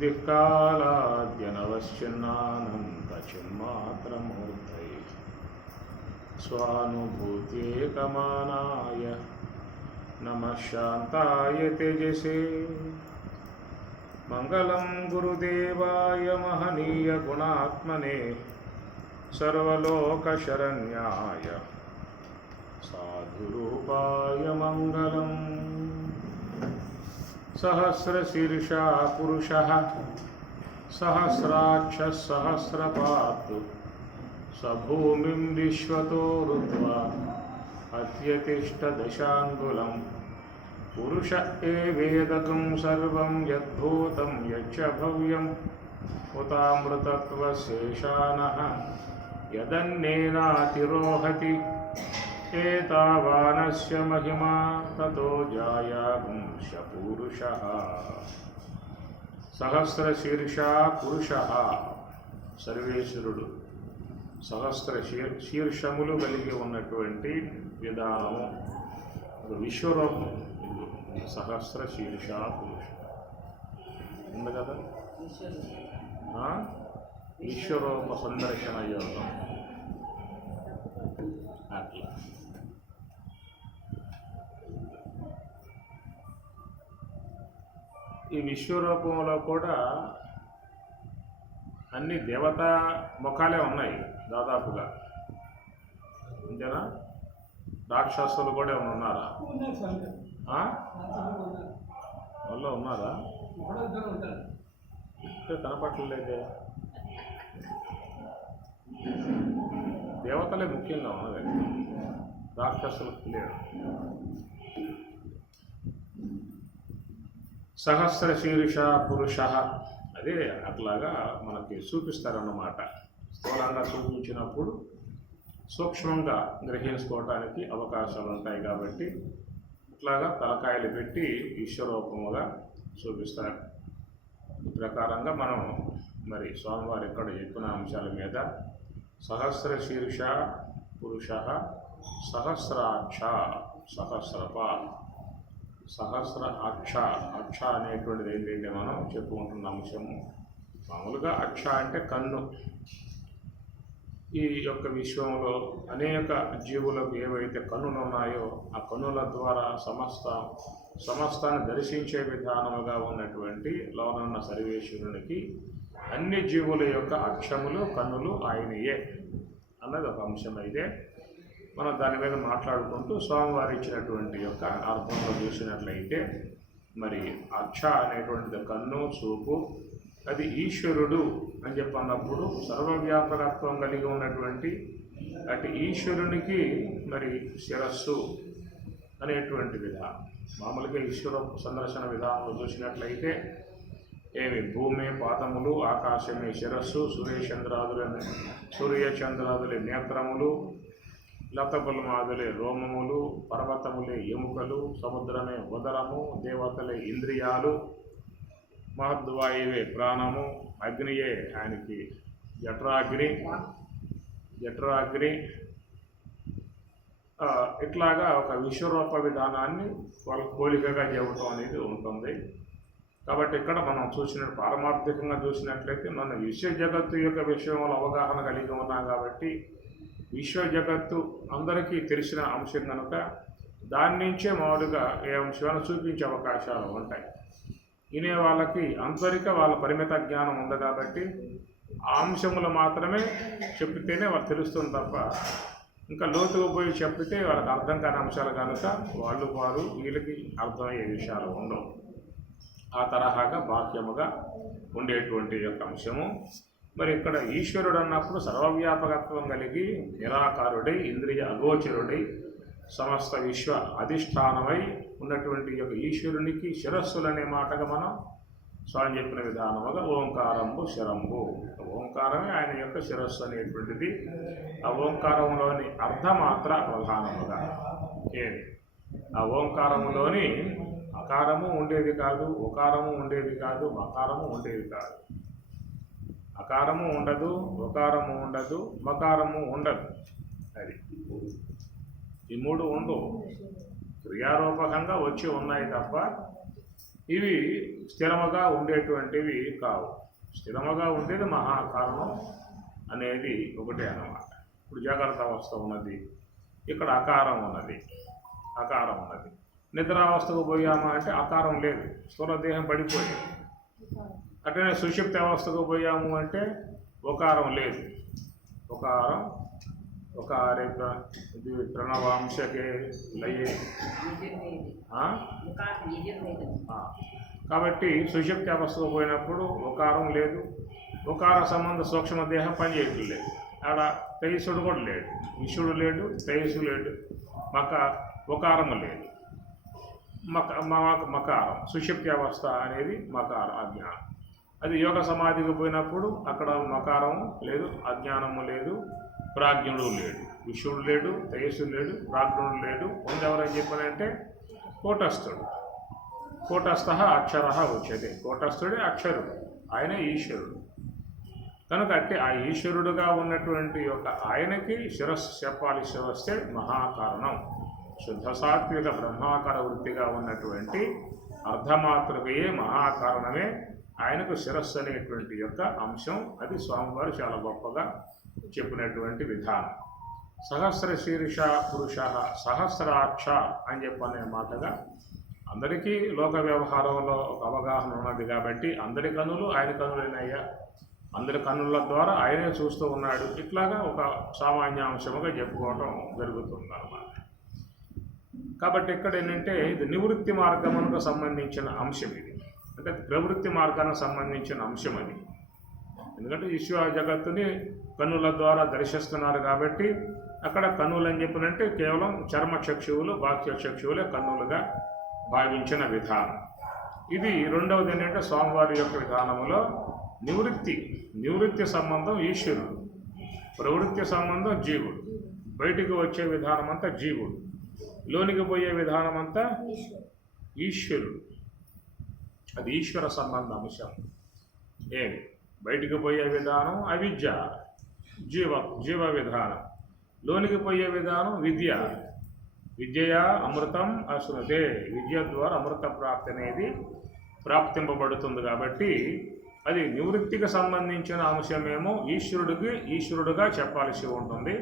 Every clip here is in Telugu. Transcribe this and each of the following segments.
दिक्कालाद्यनवश्चिन्नानन्तचिन्मात्रमूर्तये स्वानुभूत्येकमानाय नमः शान्ताय तेजसे मङ्गलं गुरुदेवाय महनीयगुणात्मने सर्वलोकशरण्याय साधुरूपाय मङ्गलम्। सहस्रशीर्षा पुरुषः सहस्राक्षः सहस्रपात् स भूमिं विश्वतो रुत्वा अत्यतिष्ठदशाङ्गुलं पुरुष एवेदकं सर्वं यद्भूतं यच्च भव्यम् उतामृतत्वशेषानः यदन्येनातिरोहति एतावानस्य महिमा ततो जायागुंशपूरुषः। सहस्रशीर्षा पुरुषः సర్వేశ్వరుడు సహస్ర శీర్షములు కలిగి ఉన్నటువంటి విధానము విశ్వరూపం. సహస్ర శీర్ష పురుష ఉంది కదా. విశ్వరూప సందర్శన యోగం అట్లా. ఈ విశ్వరూపంలో కూడా అన్ని దేవతా ముఖాలే ఉన్నాయి దాదాపుగా. అంతేనా? రాక్షసులు కూడా ఏమైనా ఉన్నారా? వాళ్ళు ఉన్నారా? కనపట్టలేదే. దేవతలే ముఖ్యంగా ఉన్నది, రాక్షసులు లేరు. సహస్రశీర్ష పురుష అదే అట్లాగా మనకి చూపిస్తారన్నమాట. స్థూలంగా చూపించినప్పుడు సూక్ష్మంగా గ్రహించుకోవటానికి అవకాశాలు ఉంటాయి కాబట్టి ఇట్లాగా తలకాయలు పెట్టి విశ్వరూపముగా చూపిస్తారు. ఈ ప్రకారంగా మనం మరి స్వామివారు ఇక్కడ చెప్పిన అంశాల మీద సహస్రశీర్ష పురుష సహస్రాక్ష సహస్రప సహస్ర అక్ష. అక్ష అనేటువంటిది ఏంటంటే మనం చెప్పుకుంటున్న అంశము మామూలుగా అక్ష అంటే కన్ను. ఈ యొక్క విశ్వంలో అనేక జీవులకు ఏవైతే కన్నులు ఉన్నాయో ఆ కన్నుల ద్వారా సమస్తాన్ని దర్శించే విధానముగా ఉన్నటువంటి లోనున్న సర్వేశ్వరునికి అన్ని జీవుల యొక్క అక్షములు కన్నులు ఆయనయే అన్నది ఒక అంశం. అయితే మనం దాని మీద మాట్లాడుకుంటూ స్వామివారు ఇచ్చినటువంటి యొక్క అర్థంలో చూసినట్లయితే మరి అక్ష అనేటువంటిది కన్ను చూపు, అది ఈశ్వరుడు అని చెప్పన్నప్పుడు సర్వవ్యాపకత్వం కలిగి ఉన్నటువంటి అటు ఈశ్వరునికి మరి శిరస్సు అనేటువంటి విధానం. మామూలుగా ఈశ్వర సందర్శన విధానంలో చూసినట్లయితే ఏమి భూమి పాదములు, ఆకాశమే శిరస్సు, సూర్యచంద్రాదులే నేత్రములు, లతబులమాదులే రోమములు, పర్వతములే ఎముకలు, సముద్రమే ఉదరము, దేవతలే ఇంద్రియాలు, మహద్వాయువే ప్రాణము, అగ్నియే ఆయనకి జఠరాగ్ని. ఇట్లాగా ఒక విశ్వరూప విధానాన్ని వాళ్ళ పోలికగా చెప్పడం అనేది ఉంటుంది. కాబట్టి ఇక్కడ మనం పారమార్థికంగా చూసినట్లయితే మన విశ్వ జగత్తు యొక్క విషయంలో అవగాహన కలిగి ఉన్నాం కాబట్టి విశ్వ జగత్తు అందరికీ తెలిసిన అంశం కనుక దాని నుంచే మామూలుగా ఏ అంశాన్ని చూపించే అవకాశాలు ఉంటాయి. వినే వాళ్ళకి అంతరిక వాళ్ళ పరిమిత జ్ఞానం ఉంది కాబట్టి ఆ అంశములు మాత్రమే చెప్పితేనే వాళ్ళకి తెలుస్తుంది తప్ప ఇంకా లోతుగా పోయి చెప్పితే వాళ్ళకి అర్థం కాని అంశాలు కనుక వారు వీళ్ళకి అర్థమయ్యే విషయాలు ఉండవు. ఆ తరహాగా బాహ్యముగా ఉండేటువంటి యొక్క అంశము. మరి ఇక్కడ ఈశ్వరుడు అన్నప్పుడు సర్వవ్యాపకత్వం కలిగి నిరాకారుడై ఇంద్రియ అగోచరుడై సమస్త విశ్వ అధిష్టానమై ఉన్నటువంటి యొక్క ఈశ్వరునికి శిరస్సులు అనే మాటగా మనం స్వామి చెప్పిన విధానముగా ఓంకారంబు శిరంబు. ఓంకారమే ఆయన యొక్క శిరస్సు అనేటువంటిది. ఆ ఓంకారంలోని అర్ధమాత్ర ప్రధానముగా ఏది ఆ ఓంకారములోని అకారము ఉండేది కాదు, ఉకారము ఉండేది కాదు, మకారము ఉండేది కాదు. అకారము ఉండదు, ఉకారము ఉండదు, మకారము ఉండదు. అది ఈ మూడు ఉండవు, క్రియారూపకంగా వచ్చి ఉన్నాయి తప్ప ఇవి స్థిరముగా ఉండేటువంటివి కావు. స్థిరముగా ఉండేది మహాకారణం అనేది ఒకటే అన్నమాట. ఇప్పుడు జాగ్రత్త అవస్థ ఉన్నది, ఇక్కడ అకారం ఉన్నది, అకారం ఉన్నది. నిద్రావస్థకు పోయామా అంటే అకారం లేదు, స్థూలదేహం పడిపోయింది. అట్లనే సుషుప్తి అవస్థకు పోయాము అంటే ఒకారం లేదు, ఒకారం ఒకారే ఇది ప్రణవాంశకే లయే. కాబట్టి సుషుప్తి అవస్థకు పోయినప్పుడు ఒకారం లేదు, ఒకార సంబంధ సూక్ష్మదేహం పనిచేయట్లేదు. ఆడ తేజస్సుడు కూడా లేడు, విషుడు లేడు, తేజస్సు లేడు, ఒకారము లేదు, మకారం. సుషుప్తి అవస్థ అనేది మకారం, అజ్ఞానం. అది యోగ సమాధికి పోయినప్పుడు అక్కడ మకారం లేదు, అజ్ఞానము లేదు, ప్రాజ్ఞుడు లేడు, విషుడు లేడు, తేజస్సు లేడు, ప్రాజ్ఞుడు లేడు. ఎవరని చెప్పానంటే కూటస్థుడు. కూటస్థ అక్షర వచ్చేది, కూటస్థుడే అక్షరుడు, ఆయన ఈశ్వరుడు. కనుక అంటే ఆ ఈశ్వరుడుగా ఉన్నటువంటి యొక్క ఆయనకి శిరస్సు చెప్పాల్సి వస్తే మహాకారణం, శుద్ధ సాత్విక బ్రహ్మాకార వృత్తిగా ఉన్నటువంటి అర్ధమాతృకయే మహాకారణమే. ఆయనకు శిరస్సు అనేటువంటి యొక్క అంశం, అది స్వామివారు చాలా గొప్పగా చెప్పినటువంటి విధానం. సహస్ర శీర్ష పురుష సహస్రాక్ష అని చెప్పనే మాటగా అందరికీ లోక వ్యవహారంలో ఒక అవగాహన ఉన్నది కాబట్టి అందరి కన్నులు ఆయన కన్నులైనయ్యా, అందరి కన్నుల ద్వారా ఆయనే చూస్తూ ఉన్నాడు. ఇట్లాగా ఒక సామాన్యాంశముగా చెప్పుకోవడం జరుగుతుంది అన్నమాట. కాబట్టి ఇక్కడ ఏంటంటే ఇది నివృత్తి మార్గమునకు సంబంధించిన అంశం. ఇది అంటే ప్రవృత్తి మార్గానికి సంబంధించిన అంశం అది. ఎందుకంటే విశ్వ జగత్తుని కన్నుల ద్వారా దర్శిస్తున్నారు కాబట్టి అక్కడ కన్నులు అని చెప్పినంటే కేవలం చర్మ చక్షువులు, బాహ్య చక్షువులే కన్నులుగా భావించిన విధానం. ఇది రెండవది ఏంటంటే స్వామివారి యొక్క విధానములో నివృత్తి సంబంధం ఈశ్వరుడు, ప్రవృత్తి సంబంధం జీవుడు. బయటికి వచ్చే విధానం అంతా జీవుడు, లోనికి పోయే విధానం అంతా ఈశ్వరుడు. అది ఈశ్వర సంబంధ అంశం. ఏమి బయటికి పోయే విధానం అవిద్య, జీవ విధానం. లోనికి పోయే విధానం విద్యయా అమృతం అశ్నుతే. విద్య ద్వారా అమృత ప్రాప్తి అనేది ప్రాప్తింపబడుతుంది కాబట్టి అది నివృత్తికి సంబంధించిన అంశమేమో ఈశ్వరుడుగా చెప్పాల్సి ఉంటుంది.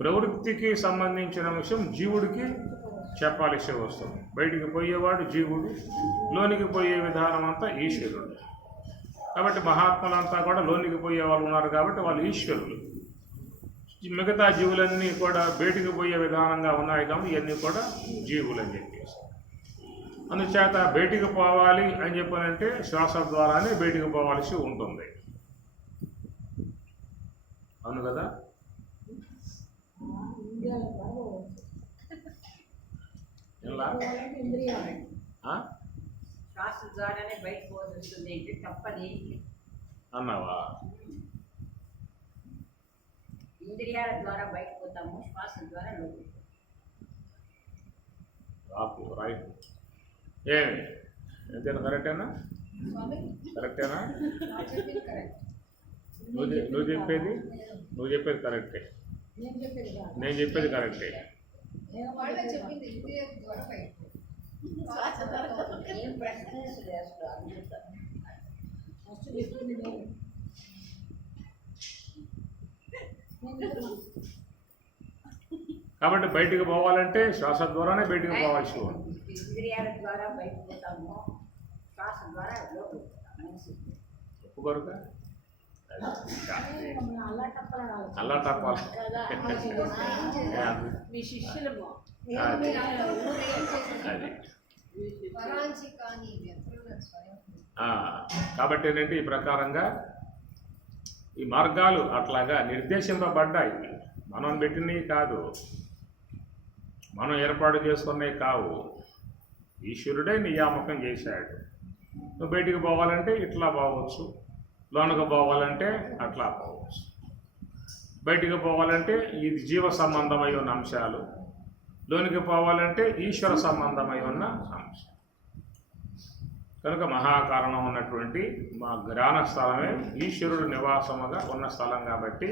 ప్రవృత్తికి సంబంధించిన అంశం జీవుడికి చెప్పాల్సి వస్తుంది. బయటికి పోయేవాడు జీవుడు, లోనికి పోయే విధానం అంతా ఈశ్వరుడు. కాబట్టి మహాత్ములంతా కూడా లోనికి పోయే వాళ్ళు ఉన్నారు కాబట్టి వాళ్ళు ఈశ్వరులు. మిగతా జీవులన్నీ కూడా బయటికి పోయే విధానంగా ఉన్నాయి కాబట్టి ఇవన్నీ కూడా జీవులు అని చెప్పేసి. అందుచేత బయటికి పోవాలి అని చెప్పానంటే శ్వాస ద్వారానే బయటికి పోవాల్సి ఉంటుంది. అవును కదా? ఎలా శ్వాస ద్వారానే బయటకు పోతుంది తప్పది అన్నావా? ఇంద్రియాల ద్వారా బయటకు పోతాము, శ్వాస ద్వారా లోపలికి. రైట్. ఏమి ఎంతైనా కరెక్టేనా? కరెక్టేనా? నువ్వు చెప్పేది కరెక్టే, నేను చెప్పేది కరెక్టే. కాబట్టి బయటికి పోవాలంటే శ్వాస ద్వారానే బయటికి పోవాల్సి ఉంది. ఇంద్రియాల ద్వారా బయటకు పోతాము, శ్వాస ద్వారా ఒప్పుకోరుగా అల్లా టప్పాలి. కాబట్టి ఏంటంటే ఈ ప్రకారంగా ఈ మార్గాలు అట్లాగా నిర్దేశింపబడ్డాయి. మనం పెట్టినవి కాదు, మనం ఏర్పాటు చేసుకున్నవి కావు. ఈశ్వరుడే నియామకం చేశాడు. నువ్వు బయటికి పోవాలంటే ఇట్లా పోవచ్చు, లోనకు పోవాలంటే అట్లా పోవచ్చు. బయటికి పోవాలంటే ఇది జీవ సంబంధమై ఉన్న అంశాలు, లోనికి పోవాలంటే ఈశ్వర సంబంధమై ఉన్న అంశం. కనుక మహాకారణం ఉన్నటువంటి మా జ్ఞాన స్థలమే ఈశ్వరుడు నివాసముగా ఉన్న స్థలం కాబట్టి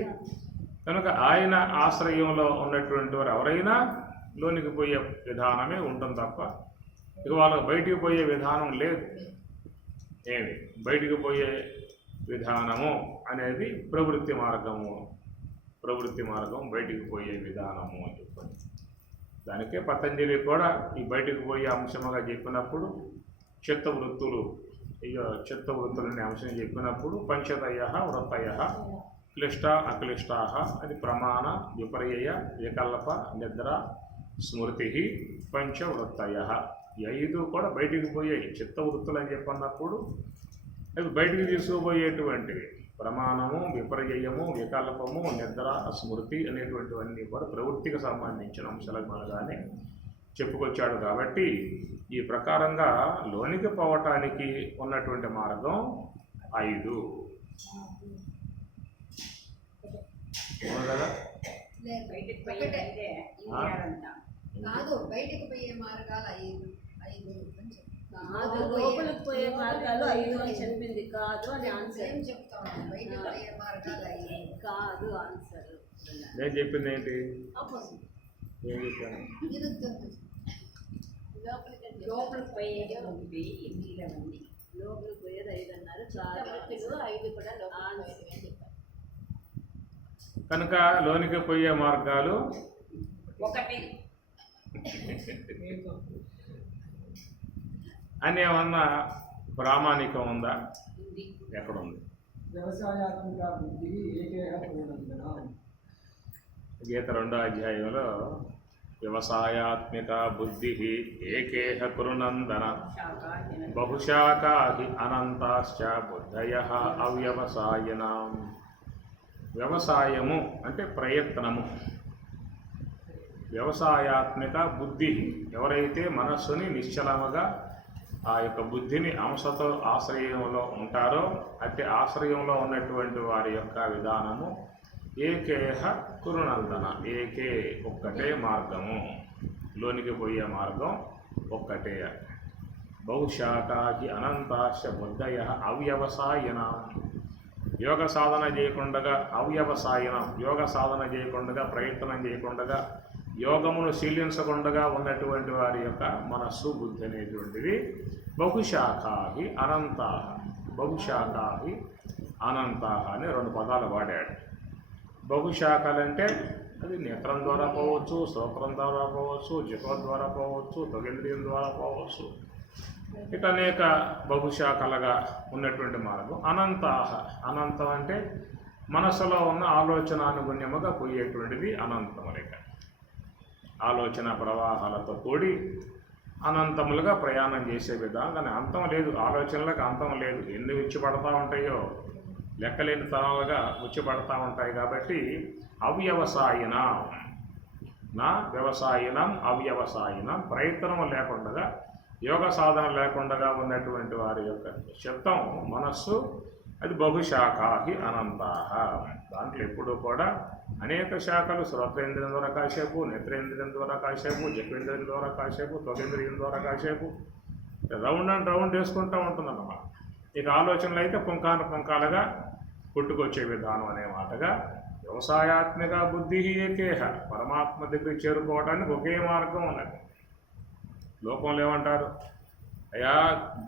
కనుక ఆయన ఆశ్రయంలో ఉన్నటువంటి వారు ఎవరైనా లోనికి పోయే విధానమే ఉంటుంది తప్ప ఇక వాళ్ళకి బయటికి పోయే విధానం లేదు. ఏమి బయటికి పోయే విధానము అనేది ప్రవృత్తి మార్గము. ప్రవృత్తి మార్గం బయటికి పోయే విధానము అని చెప్పండి. దానికే పతంజలి కూడా ఈ బయటికి పోయే అంశముగా చెప్పినప్పుడు చిత్తవృత్తులు, ఇక చిత్తవృత్తులనే అంశం చెప్పినప్పుడు పంచదయ వృత్తయ క్లిష్ట అక్లిష్టా అది ప్రమాణ విపర్యయ వికల్ప నిద్ర స్మృతి పంచవృత్తయ. ఈ 5 కూడా బయటికి పోయాయి. చిత్తవృత్తులు అని చెప్పన్నప్పుడు అవి బయటికి తీసుకుపోయేటువంటివి. ప్రమాణము, విపర్యయము, వికల్పము, నిద్ర, స్మృతి అనేటువంటివన్నీ కూడా ప్రవృత్తికి సంబంధించిన అంశాలకు మనగానే చెప్పుకొచ్చాడు. కాబట్టి ఈ ప్రకారంగా లోనికి పోవటానికి ఉన్నటువంటి మార్గం 5. అవును కదా? బయటికి పోయేదంటే ఇంద్రియాలంతా. కాదు, బయటకు పోయే మార్గాలు 5 అని చెప్పి. కాదు, లోపలికి పోయే మార్గాలు 5 అని చెప్పింది. కాదు అని ఆన్సర్. ఏం చెప్తాను? బయటకు పోయే మార్గాలు 5 కాదు ఆన్సర్. నేను చెప్పింది ఏంటి? ఆపోజిట్. ఏం చెప్పాను? లోపలికి పోయేది 1 ఇంద్రియాలన్నీ. లోపలికి పోయేది 5 అన్నారు. చిత్తవృత్తులు 5 కూడా లోపలికి పోయేవి అని చెప్పారు. కనుక లోనికి పోయే మార్గాలు 1 అని ఏమన్నా ప్రామాణికం ఉందా? ఉంది. ఎక్కడుంది? వ్యవసాయాత్మక బుద్ధి ఏకేహ పూర్ణందన. గీత 2వ అధ్యాయంలో వ్యవసాయాత్మిక బుద్ధి ఏకేహ కురునందన బహుశాఖాహి అనంతాశ్చ బుద్ధయ అవ్యవసాయనం. వ్యవసాయము అంటే ప్రయత్నము. వ్యవసాయాత్మిక బుద్ధి, ఎవరైతే మనస్సుని నిశ్చలముగా ఆ యొక్క బుద్ధిని అంశతో ఆశ్రయంలో ఉంటారో అంటే ఆశ్రయంలో ఉన్నటువంటి వారి యొక్క విధానము ఏకేహ కురునందన. ఏకే ఒక్కటే మార్గము, లోనికి పోయే మార్గం ఒక్కటే. బహుశాఖాకి అనంతాశ బుద్ధయ అవ్యవసాయనం. యోగ సాధన చేయకుండా అవ్యవసాయనం, యోగ సాధన చేయకుండా ప్రయత్నం చేయకుండా యోగమును శీలించకుండా ఉన్నటువంటి వారి యొక్క మనస్సు బుద్ధి అనేటువంటిది బహుశాఖాహి అనంతాహ. బహుశాఖాహి అనంతాహ అని 2 పదాలు వాడాడు. బహుశాఖలంటే అది నేత్రం ద్వారా పోవచ్చు, శ్రోత్రం ద్వారా పోవచ్చు, జిహ్వ ద్వారా పోవచ్చు, త్వగేంద్రియం ద్వారా పోవచ్చు. ఇక అనేక బహుశాఖలుగా ఉన్నటువంటి మార్గం అనంతాహ. అనంతం అంటే మనసులో ఉన్న ఆలోచనానుగుణ్యముగా పోయేటువంటిది అనంతములిక. ఆలోచన ప్రవాహాలతో కూడి అనంతములుగా ప్రయాణం చేసే విధానం. దాని అంతం లేదు, ఆలోచనలకు అంతం లేదు. ఎన్ని ఉచ్చిపడతా ఉంటాయో లెక్కలేని తరాలుగా ఉచ్చిపడతా ఉంటాయి. కాబట్టి అవ్యవసాయనం, నా వ్యవసాయనం అవ్యవసాయనం, ప్రయత్నం లేకుండా యోగ సాధన లేకుండా ఉన్నటువంటి వారి యొక్క చిత్తం మనస్సు అది బహుశాఖాహి అనంతాహ. దాంట్లో ఎప్పుడూ కూడా అనేక శాఖలు, శ్రోత్రేంద్రియం ద్వారా కాసేపు, నేత్రేంద్రియం ద్వారా కాసేపు, జపేంద్రియం ద్వారా కాసేపు, త్వగేంద్రియం ద్వారా కాసేపు రౌండ్ అండ్ రౌండ్ వేసుకుంటూ ఉంటుందన్నమాట. ఇక ఆలోచనలు అయితే పుంకాలుగా పుట్టుకొచ్చే విధానం అనే మాటగా వ్యవసాయాత్మిక బుద్ధి ఏకేహ. పరమాత్మ దగ్గరికి చేరుకోవడానికి ఒకే మార్గం ఉన్నది. లోకంలో ఏమంటారు? అయ్యా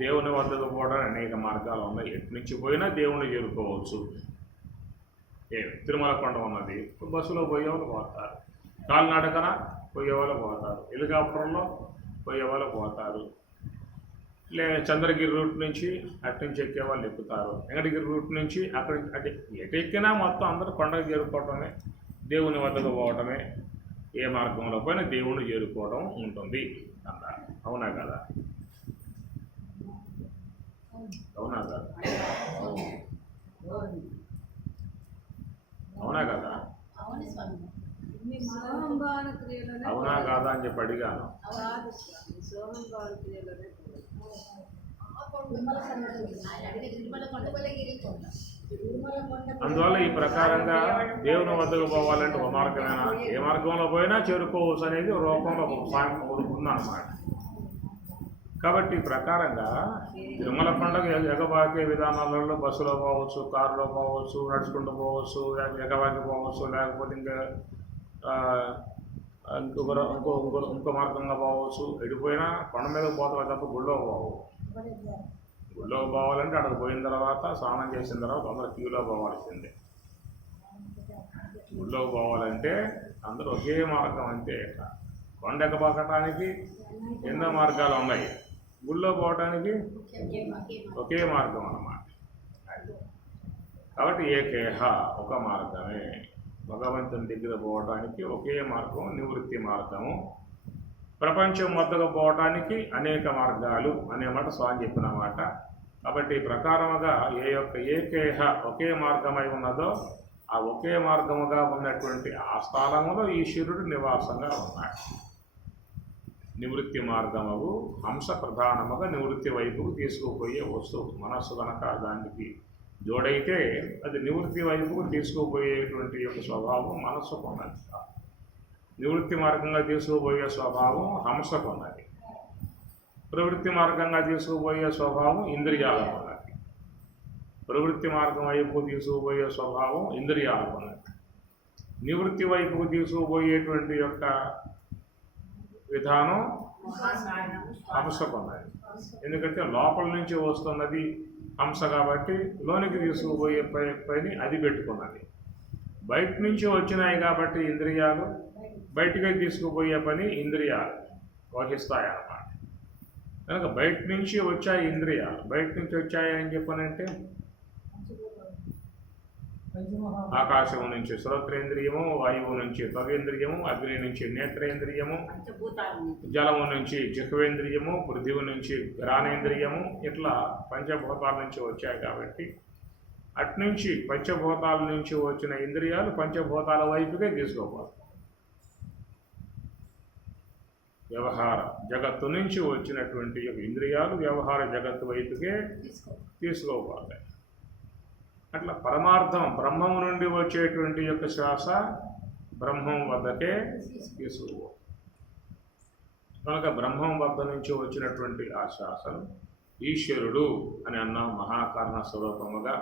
దేవుని వద్దకు పోవడానికి అనేక మార్గాలు ఉన్నాయి, ఎటు నుంచి పోయినా దేవుణ్ణి చేరుకోవచ్చు. తిరుమల కొండ ఉన్నది, బస్సులో పోయేవాళ్ళు పోతారు, కాలినడకన పోయేవాళ్ళు పోతారు, హెలికాప్టర్లో పోయేవాళ్ళు పోతారు, చంద్రగిరి రూట్ నుంచి అటు నుంచి ఎక్కేవాళ్ళు ఎక్కుతారు, వెంకటగిరి రూట్ నుంచి అక్కడి అంటే ఎటు ఎక్కినా మొత్తం అందరూ కొండకు చేరుకోవటమే, దేవుని వద్దకు పోవటమే. ఏ మార్గంలో పోయినా దేవుణ్ణి చేరుకోవడం ఉంటుంది అన్నారు. అవునా కదా? అవునా కదా? అవునా కదా? అవును స్వామి. సోహంభావన క్రియలోనే అవునా కాదా అని చెప్పి అడిగాను. కాదు స్వామి, సోహంభావన క్రియలోనే అందువల్ల ఈ ప్రకారంగా దేవుని వద్దకు పోవాలంటే ఒక మార్గమేనా? ఏ మార్గంలో పోయినా చేరుకోవచ్చు అనేది రూపంలో ఉందన్నమాట. కాబట్టి ఈ ప్రకారంగా తిరుమల పండుగ ఎగబాకే విధానాలలో బస్సులో పోవచ్చు, కారులో పోవచ్చు, నడుచుకుంటూ పోవచ్చు, ఎగబాకి పోవచ్చు, లేకపోతే ఇంకా ఇంకో మార్గంగా పోవచ్చు. ఎడిపోయినా కొండ మీద పోతాం తప్ప గుళ్ళో పోవు. గుళ్ళో పోవాలంటే అక్కడికి పోయిన తర్వాత స్నానం చేసిన తర్వాత అందరూ క్యూలో పోవాల్సిందే. గుళ్ళో పోవాలంటే అందరూ ఒకే మార్గం అంతే. కొండ ఎక్కబోకటానికి ఎన్నో మార్గాలు ఉన్నాయి, గుళ్ళో పోవటానికి ఒకే మార్గం అన్నమాట. కాబట్టి ఏకేహ ఒక మార్గమే. భగవంతుని దగ్గర పోవడానికి ఒకే మార్గం నివృత్తి మార్గము. ప్రపంచం వద్దకు పోవటానికి అనేక మార్గాలు అనే మాట స్వామి చెప్పిన మాట. కాబట్టి ఈ ప్రకారముగా ఏకేహ ఒకే మార్గమై ఉన్నదో ఆ ఒకే మార్గముగా ఉన్నటువంటి ఆ స్థానములో ఈశ్వరుడు నివాసంగా ఉన్నాడు. నివృత్తి మార్గముకు హంస ప్రధానముగా నివృత్తి వైపుకు తీసుకుపోయే వస్తువు. మనస్సు కనుక దానికి జోడైతే అది నివృత్తి వైపుకు తీసుకుపోయేటువంటి యొక్క స్వభావం మనస్సుకు ఉన్నది. నివృత్తి మార్గంగా తీసుకుపోయే స్వభావం హంసకు ఉన్నది. ప్రవృత్తి మార్గంగా తీసుకుపోయే స్వభావం ఇంద్రియాలకు ఉన్నది. ప్రవృత్తి మార్గం వైపుకు తీసుకుపోయే స్వభావం ఇంద్రియాలకు ఉన్నది. నివృత్తి వైపుకు తీసుకుపోయేటువంటి యొక్క విధానం హంసకు ఉన్నది. ఎందుకంటే లోపల నుంచి వస్తున్నది హంస కాబట్టి లోనికి తీసుకుపోయే పని అది పెట్టుకున్నది. బయట నుంచి వచ్చినాయి కాబట్టి ఇంద్రియాలు బయటికి తీసుకుపోయే పని ఇంద్రియాలు వహిస్తాయి అన్నమాట. కనుక బయట నుంచి వచ్చాయి ఇంద్రియాలు. బయట నుంచి వచ్చాయి అని చెప్పనంటే ఆకాశం నుంచి శ్రోత్రేంద్రియము, వాయువు నుంచి త్వగేంద్రియము, అగ్ని నుంచి నేత్రేంద్రియము, జలము నుంచి జిహ్వేంద్రియము, పృథివి నుంచి ఘ్రాణేంద్రియము, ఇట్లా పంచభూతాల నుంచి వచ్చాయి కాబట్టి అట్నుంచి పంచభూతాల నుంచి వచ్చిన ఇంద్రియాలు పంచభూతాల వైపుకే తీసుకోవాలి. వ్యవహార జగత్తు నుంచి వచ్చినటువంటి ఇంద్రియాలు వ్యవహార జగత్తు వైపుకే తీసుకోవాలి. అట్లా పరమార్థం బ్రహ్మము నుండి వచ్చేటువంటి యొక్క శ్వాస బ్రహ్మం వద్దకే తీసుకోవాలి. కనుక బ్రహ్మం వద్ద నుంచి వచ్చినటువంటి ఆ శ్వాసను ఈశ్వరుడు అని అన్నాం. మహాకారణ స్వరూపముగా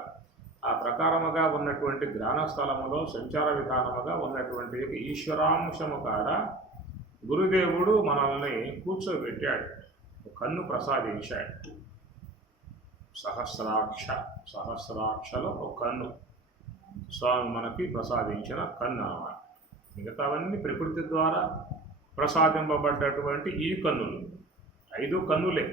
ఆ ప్రకారముగా ఉన్నటువంటి జ్ఞానస్థలములో సంచార విధానముగా ఉన్నటువంటి ఈశ్వరాంశము కాడ గురుదేవుడు మనల్ని కూర్చోబెట్టాడు, కన్ను ప్రసాదించాడు. సహస్రాక్షలో ఒక కన్ను స్వామి మనకి ప్రసాదించిన కన్ను అన్నమాట. మిగతావన్నీ ప్రకృతి ద్వారా ప్రసాదింపబడ్డటువంటి ఈ కన్నులు 5 కన్నులే.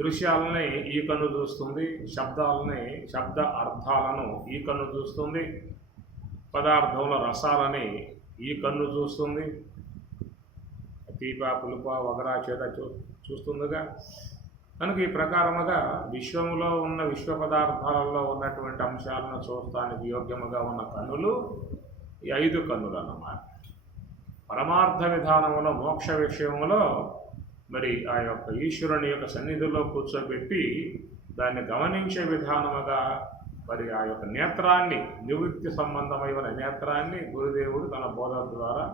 దృశ్యాలని ఈ కన్ను చూస్తుంది, శబ్ద అర్థాలను ఈ కన్ను చూస్తుంది, పదార్థముల రసాలని ఈ కన్ను చూస్తుంది, తీప పులుప వగరా చేత చూస్తుందిగా. కనుక ఈ ప్రకారముగా విశ్వములో ఉన్న విశ్వ పదార్థాలలో ఉన్నటువంటి అంశాలను చూడటానికి యోగ్యముగా ఉన్న కన్నులు ఈ 5 కన్నులు అన్నమాట. పరమార్థ విధానములో మోక్ష విషయములో మరి ఆ యొక్క ఈశ్వరుని యొక్క సన్నిధిలో కూర్చోబెట్టి దాన్ని గమనించే విధానముగా మరి ఆ యొక్క నేత్రాన్ని నివృత్తి సంబంధమైన నేత్రాన్ని గురుదేవుడు తన బోధ ద్వారా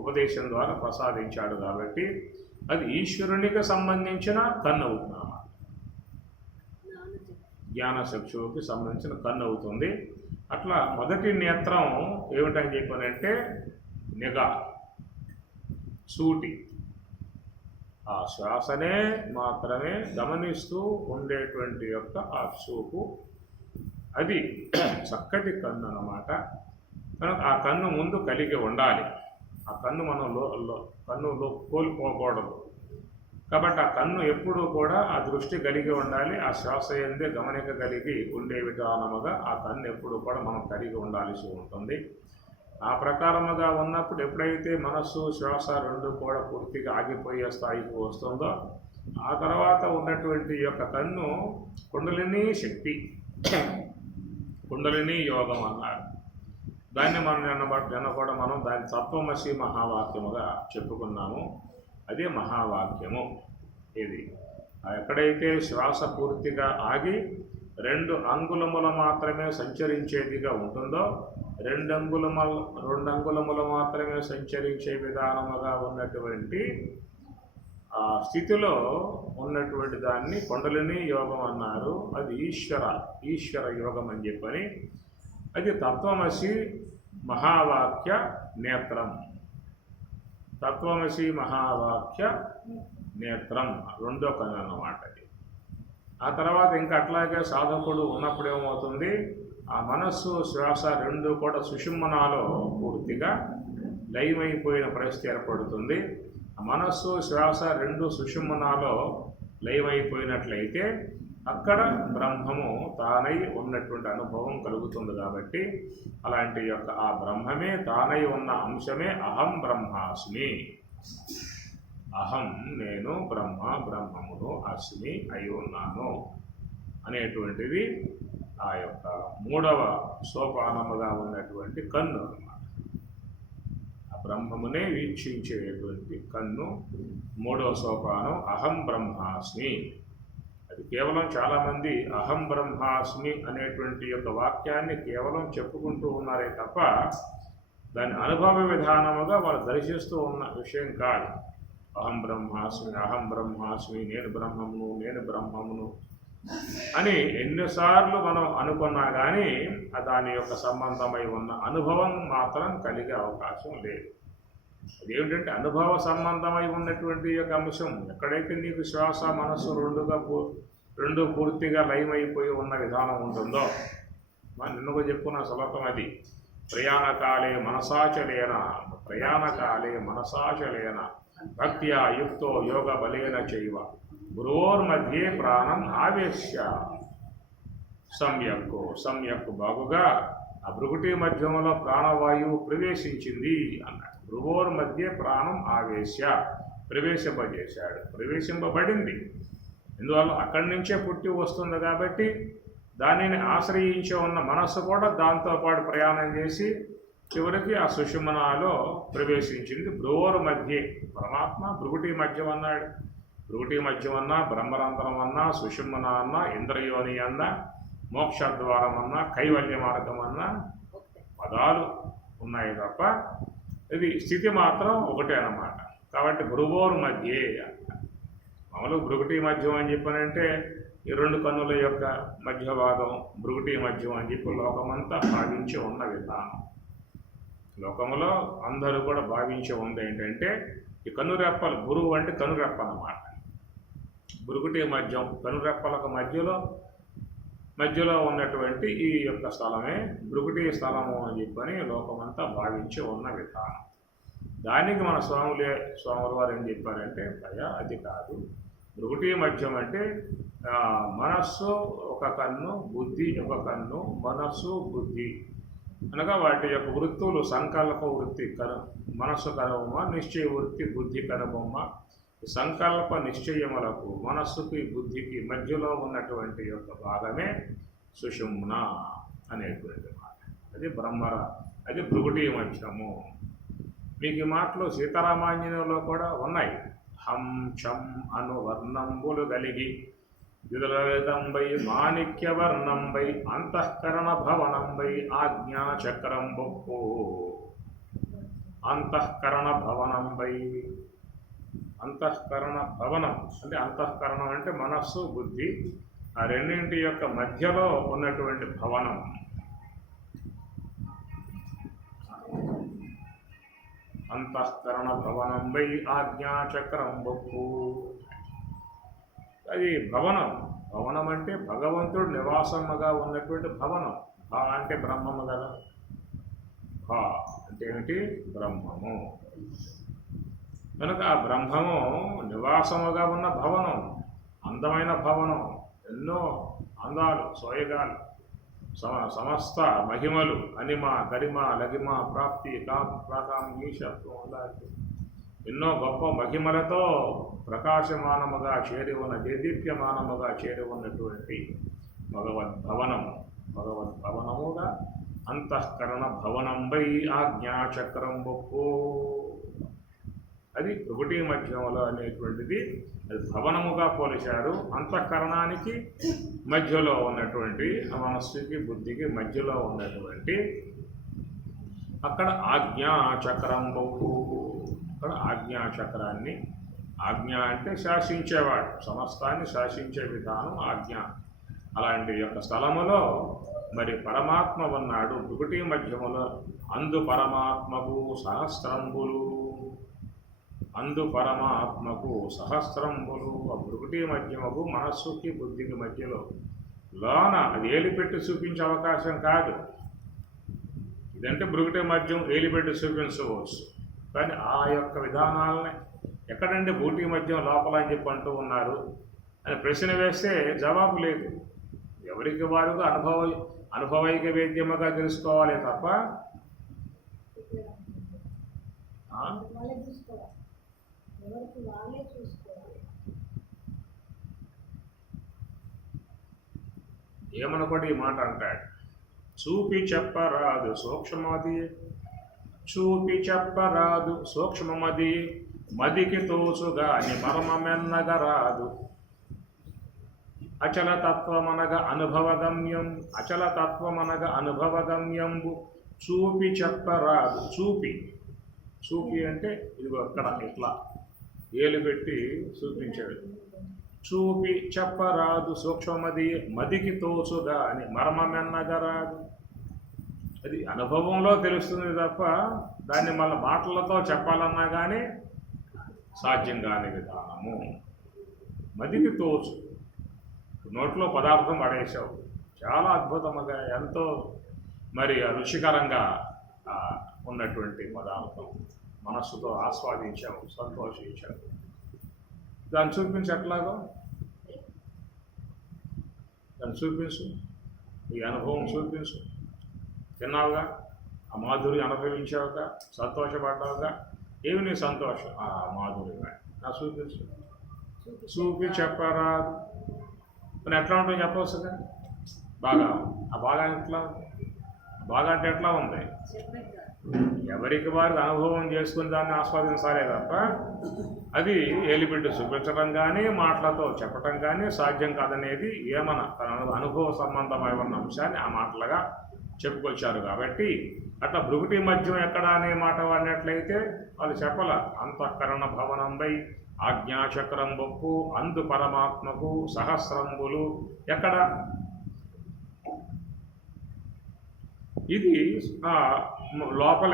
ఉపదేశం ద్వారా ప్రసాదించాడు. కాబట్టి అది ఈశ్వరునికి సంబంధించిన కన్ను అవుతుంది, జ్ఞానచక్షువుకి సంబంధించిన కన్ను అవుతుంది. అట్లా మొదటి నేత్రం ఏమిటని చెప్పానంటే నిఘా, సూటి, ఆ శ్వాసనే మాత్రమే గమనిస్తూ ఉండేటువంటి యొక్క ఆ చూపు, అది చక్కటి కన్ను అన్నమాట. కనుక ఆ కన్ను ముందు కలిగి ఉండాలి. ఆ కన్ను మనం కన్నులో కోల్పోకూడదు. కాబట్టి ఆ కన్ను ఎప్పుడూ కూడా ఆ దృష్టి కలిగి ఉండాలి. ఆ శ్వాస ఎందే గమనిక కలిగి ఉండే విధానముగా ఆ కన్ను ఎప్పుడు కూడా మనం కలిగి ఉండాల్సి ఉంటుంది. ఆ ప్రకారముగా ఉన్నప్పుడు ఎప్పుడైతే మనస్సు శ్వాస 2 కూడా పూర్తిగా ఆగిపోయే స్థాయికి వస్తుందో ఆ తర్వాత ఉన్నటువంటి యొక్క కన్ను కుండలిని శక్తి, కుండలిని యోగం అన్నారు. దాన్ని మనం నిన్న కూడా మనం దాని తత్వమసి మహావాక్యముగా చెప్పుకున్నాము. అదే మహావాక్యము. ఇది ఎక్కడైతే శ్వాస పూర్తిగా ఆగి 2 అంగుళముల మాత్రమే సంచరించేదిగా ఉంటుందో 2 అంగుళములు మాత్రమే సంచరించే విధానముగా ఉన్నటువంటి ఆ స్థితిలో ఉన్నటువంటి దాన్ని కుండలిని యోగం అన్నారు. అది ఈశ్వర యోగం అని చెప్పని, అది తత్వమసి మహావాక్య నేత్రం. తత్వమసి మహావాక్య నేత్రం రెండో కన్ను అన్నమాట అది. ఆ తర్వాత ఇంకా అట్లాగే సాధకుడు ఉన్నప్పుడు ఏమవుతుంది, ఆ మనస్సు శ్వాస రెండు కూడా సుషుమ్నాలో పూర్తిగా లయమైపోయిన పరిస్థితి ఏర్పడుతుంది. ఆ మనస్సు శ్వాస రెండు సుషుమ్నాలో లయమైపోయినట్లయితే అక్కడ బ్రహ్మము తానై ఉన్నటువంటి అనుభవం కలుగుతుంది. కాబట్టి అలాంటి యొక్క ఆ బ్రహ్మమే తానై ఉన్న అంశమే అహం బ్రహ్మాస్మి. అహం నేను బ్రహ్మమును అస్మి అయి ఉన్నాను అనేటువంటిది ఆ యొక్క మూడవ సోపానముగా ఉన్నటువంటి కన్ను అన్నమాట. ఆ బ్రహ్మమునే వీక్షించేటువంటి కన్ను మూడవ సోపానం అహం బ్రహ్మాస్మి. అది కేవలం చాలామంది అహం బ్రహ్మాస్మి అనేటువంటి యొక్క వాక్యాన్ని కేవలం చెప్పుకుంటూ ఉన్నారే తప్ప దాని అనుభవ విధానముగా వాళ్ళు దర్శిస్తూ ఉన్న విషయం కాదు. అహం బ్రహ్మాస్మి, నేను బ్రహ్మమును అని ఎన్నిసార్లు మనం అనుకున్నా కానీ దాని యొక్క సంబంధమై ఉన్న అనుభవం మాత్రం కలిగే అవకాశం లేదు. అదేమిటంటే అనుభవ సంబంధమై ఉన్నటువంటి యొక్క అంశం ఎక్కడైతే నీకు శ్వాస మనస్సు రెండు పూర్తిగా లయమైపోయి ఉన్న విధానం ఉంటుందో, మనం నిన్నగా చెప్పుకున్న శ్లోకం అది. ప్రయాణకాలే మనసాచలేన భక్త్యా యుక్తో యోగ బలేన చైవ గురోర్మధ్యే ప్రాణం ఆవేశ్య సమ్యక్ బాగుగా ఆ భృగుటి మధ్యంలో ప్రాణవాయువు ప్రవేశించింది అన్నాడు. భృగోర్ మధ్య ప్రాణం ఆవేశ్య ప్రవేశింపబడింది. ఎందువల్ల అక్కడి నుంచే పుట్టి వస్తుంది కాబట్టి దానిని ఆశ్రయించి ఉన్న మనస్సు కూడా దాంతోపాటు ప్రయాణం చేసి చివరికి ఆ సుషుమ్నాలో ప్రవేశించింది. భ్రువోర్ మధ్య పరమాత్మ భృగుటి మధ్యం అన్నాడు. భృగుటి మధ్యం అన్నా, బ్రహ్మరంధ్రం అన్నా, సుషుమ్న అన్నా, ఇంద్రయోని అన్నా, మోక్షద్వారం అన్నా, కైవల్య మార్గం అన్నా పదాలు ఉన్నాయి తప్ప ఇది స్థితి మాత్రం ఒకటే అన్నమాట. కాబట్టి భృవోర్ మధ్యే మామూలు భృగుటి మధ్యం అని చెప్పానంటే ఈ రెండు కన్నుల యొక్క మధ్య భాగం భృగుటి మధ్యం అని చెప్పి లోకమంతా భావించి ఉన్న విధానం. లోకములో అందరూ కూడా భావించి ఉంది ఏంటంటే ఈ కనురెప్పలు, గురువు అంటే కనురెప్ప అన్నమాట. భృగుటి మధ్యం కనురెప్పలకు మధ్యలో ఉన్నటువంటి ఈ యొక్క స్థలమే భృగుటి స్థలము అని చెప్పని లోకమంతా భావించి ఉన్న విధానం. దానికి మన స్వాముల వారు ఏం చెప్పారంటే భయ అది కాదు. భృగుటి మధ్యం అంటే మనస్సు ఒక కన్ను, బుద్ధి ఒక కన్ను, మనస్సు బుద్ధి అనగా వాటి యొక్క వృత్తులు సంకల్ప వృత్తి మనస్సు కనుబొమ్మ, నిశ్చయ వృత్తి బుద్ధి కనుబొమ్మ. సంకల్ప నిశ్చయములకు మనస్సుకి బుద్ధికి మధ్యలో ఉన్నటువంటి యొక్క భాగమే సుషుమ్న అనేటువంటి మాట. అది భృగుటి మధ్యము. మీకు ఈ మాటలు సీతారామాంజనంలో కూడా ఉన్నాయి. హం చం అను వర్ణంబులు కలిగి యుధవేదంబై మాణిక్యవర్ణంబై అంతఃకరణ భవనంబై ఆజ్ఞాచక్రం బొప్పు. అంతఃకరణ భవనంబై, అంతఃకరణ భవనం అంటే అంతఃకరణం అంటే మనస్సు బుద్ధి, ఆ రెండింటి యొక్క మధ్యలో ఉన్నటువంటి భవనం. అంతఃకరణ భవనంబై ఆజ్ఞాచక్రం బొప్పు. అది భవనం అంటే భగవంతుడు నివాసముగా ఉన్నటువంటి భవనం. అంటే బ్రహ్మము కదా. అంటే ఏమిటి? బ్రహ్మము. కనుక ఆ బ్రహ్మము నివాసముగా ఉన్న భవనం, అందమైన భవనం, ఎన్నో అందాలు సోయగాలు, సమస్త మహిమలు, అనిమ గరిమ లగిమ ప్రాప్తి ప్రాకామీశత్వం అలాంటి ఎన్నో గొప్ప మహిమలతో ప్రకాశమానముగా చేరి ఉన్న దేదీప్యమానముగా చేరి ఉన్నటువంటి భగవద్భవనముగా అంతఃకరణ భవనంబై ఆజ్ఞాచక్రం బొప్పు. అది భృగుటి మధ్యములో అనేటువంటిది అది భవనముగా పోలిచారు. అంతఃకరణానికి మధ్యలో ఉన్నటువంటి మనస్సుకి బుద్ధికి మధ్యలో ఉన్నటువంటి అక్కడ ఆజ్ఞాచక్రం బొప్పు. అక్కడ ఆజ్ఞాచక్రాన్ని, ఆజ్ఞ అంటే శాసించేవాడు, సమస్తాన్ని శాసించే విధానం ఆజ్ఞ. అలాంటి యొక్క స్థలములో మరి పరమాత్మ ఉన్నాడు. భృగుటి మధ్యములో అందు పరమాత్మకు సహస్రంబులు. అందు పరమాత్మకు సహస్రంబులు ఆ భృకుటి మధ్యమకు మనస్సుకి బుద్ధికి మధ్యలో లోన అది ఏలిపెట్టి చూపించే అవకాశం కాదు. ఇదంటే భృకుటి మధ్యం ఏలిపెట్టి చూపించవచ్చు, కానీ ఆ యొక్క విధానాలని ఎక్కడంటే భూటి మధ్యం లోపల అని చెప్పి అంటూ ఉన్నారు అని ప్రశ్న వేస్తే జవాబు లేదు. ఎవరికి వారుగా అనుభవైక వేద్యముగా తెలుసుకోవాలి తప్ప వాళ్ళే చూసుకోవాలి, ఎవరికి వాళ్ళే చూసుకోవాలి. ఏమనుకోండి ఈ మాట అంటాడు, చూపి చెప్పరాదు సూక్ష్మది, చూపి చెప్పరాదు సూక్ష్మమది, మదికి తోచుగాని మర్మమెన్నగరాదు. అచలతత్వమనగ అనుభవగమ్యం, అచలతత్వమనగ అనుభవగమ్యంబు చూపి చెప్పరాదు. చూపి చూపి అంటే ఇదిగో అక్కడ ఇట్లా ఏలు పెట్టి చూపించాడు. చూపి చెప్పరాదు సూక్ష్మది, మదికి తోచుగా అని మర్మమెన్నగరాదు. అది అనుభవంలో తెలుస్తుంది తప్ప దాన్ని మళ్ళీ మాటలతో చెప్పాలన్నా కానీ సాధ్యం కాని విధానము. మదికి తోచు, నోట్లో పదార్థం పడేసావు, చాలా అద్భుతంగా ఎంతో మరి రుచికరంగా ఉన్నటువంటి పదార్థం మనస్సుతో ఆస్వాదించావు, సంతోషించావు. దాన్ని చూపించట్లాగో దాన్ని చూపించు, ఈ అనుభవం చూపించు. తిన్నావుగా, ఆ మాధుర్యం అనుభవించావుగా, సంతోషపడ్డావుగా, ఏమి నీ సంతోషం? ఆ మాధుర్యమే నా చూపించు. చూపి చెప్పరాదు మరి ఎట్లా ఉంటుందో చెప్పవచ్చుగా. బాగా ఆ బాగా ఎట్లా ఉంది? బాగా అంటే ఎట్లా ఉంది? ఎవరికి వారు అనుభవం చేసుకుని దాన్ని ఆస్వాదించాలే తప్ప అది ఏలిపెట్టి చూపించడం కానీ మాటలతో చెప్పటం కానీ సాధ్యం కాదనేది ఏమన్నా తన అనుభవ సంబంధమైన అంశాన్ని ఆ మాటలుగా చెప్పుకొచ్చారు. కాబట్టి అట్లా భృకుటి మధ్యం ఎక్కడ అనే మాట వాడినట్లయితే వాళ్ళు చెప్పల. అంతఃకరణ భవనంపై ఆజ్ఞాచక్రం బొప్పు అందు పరమాత్మకు సహస్రంబులు ఎక్కడ? ఇది లోపల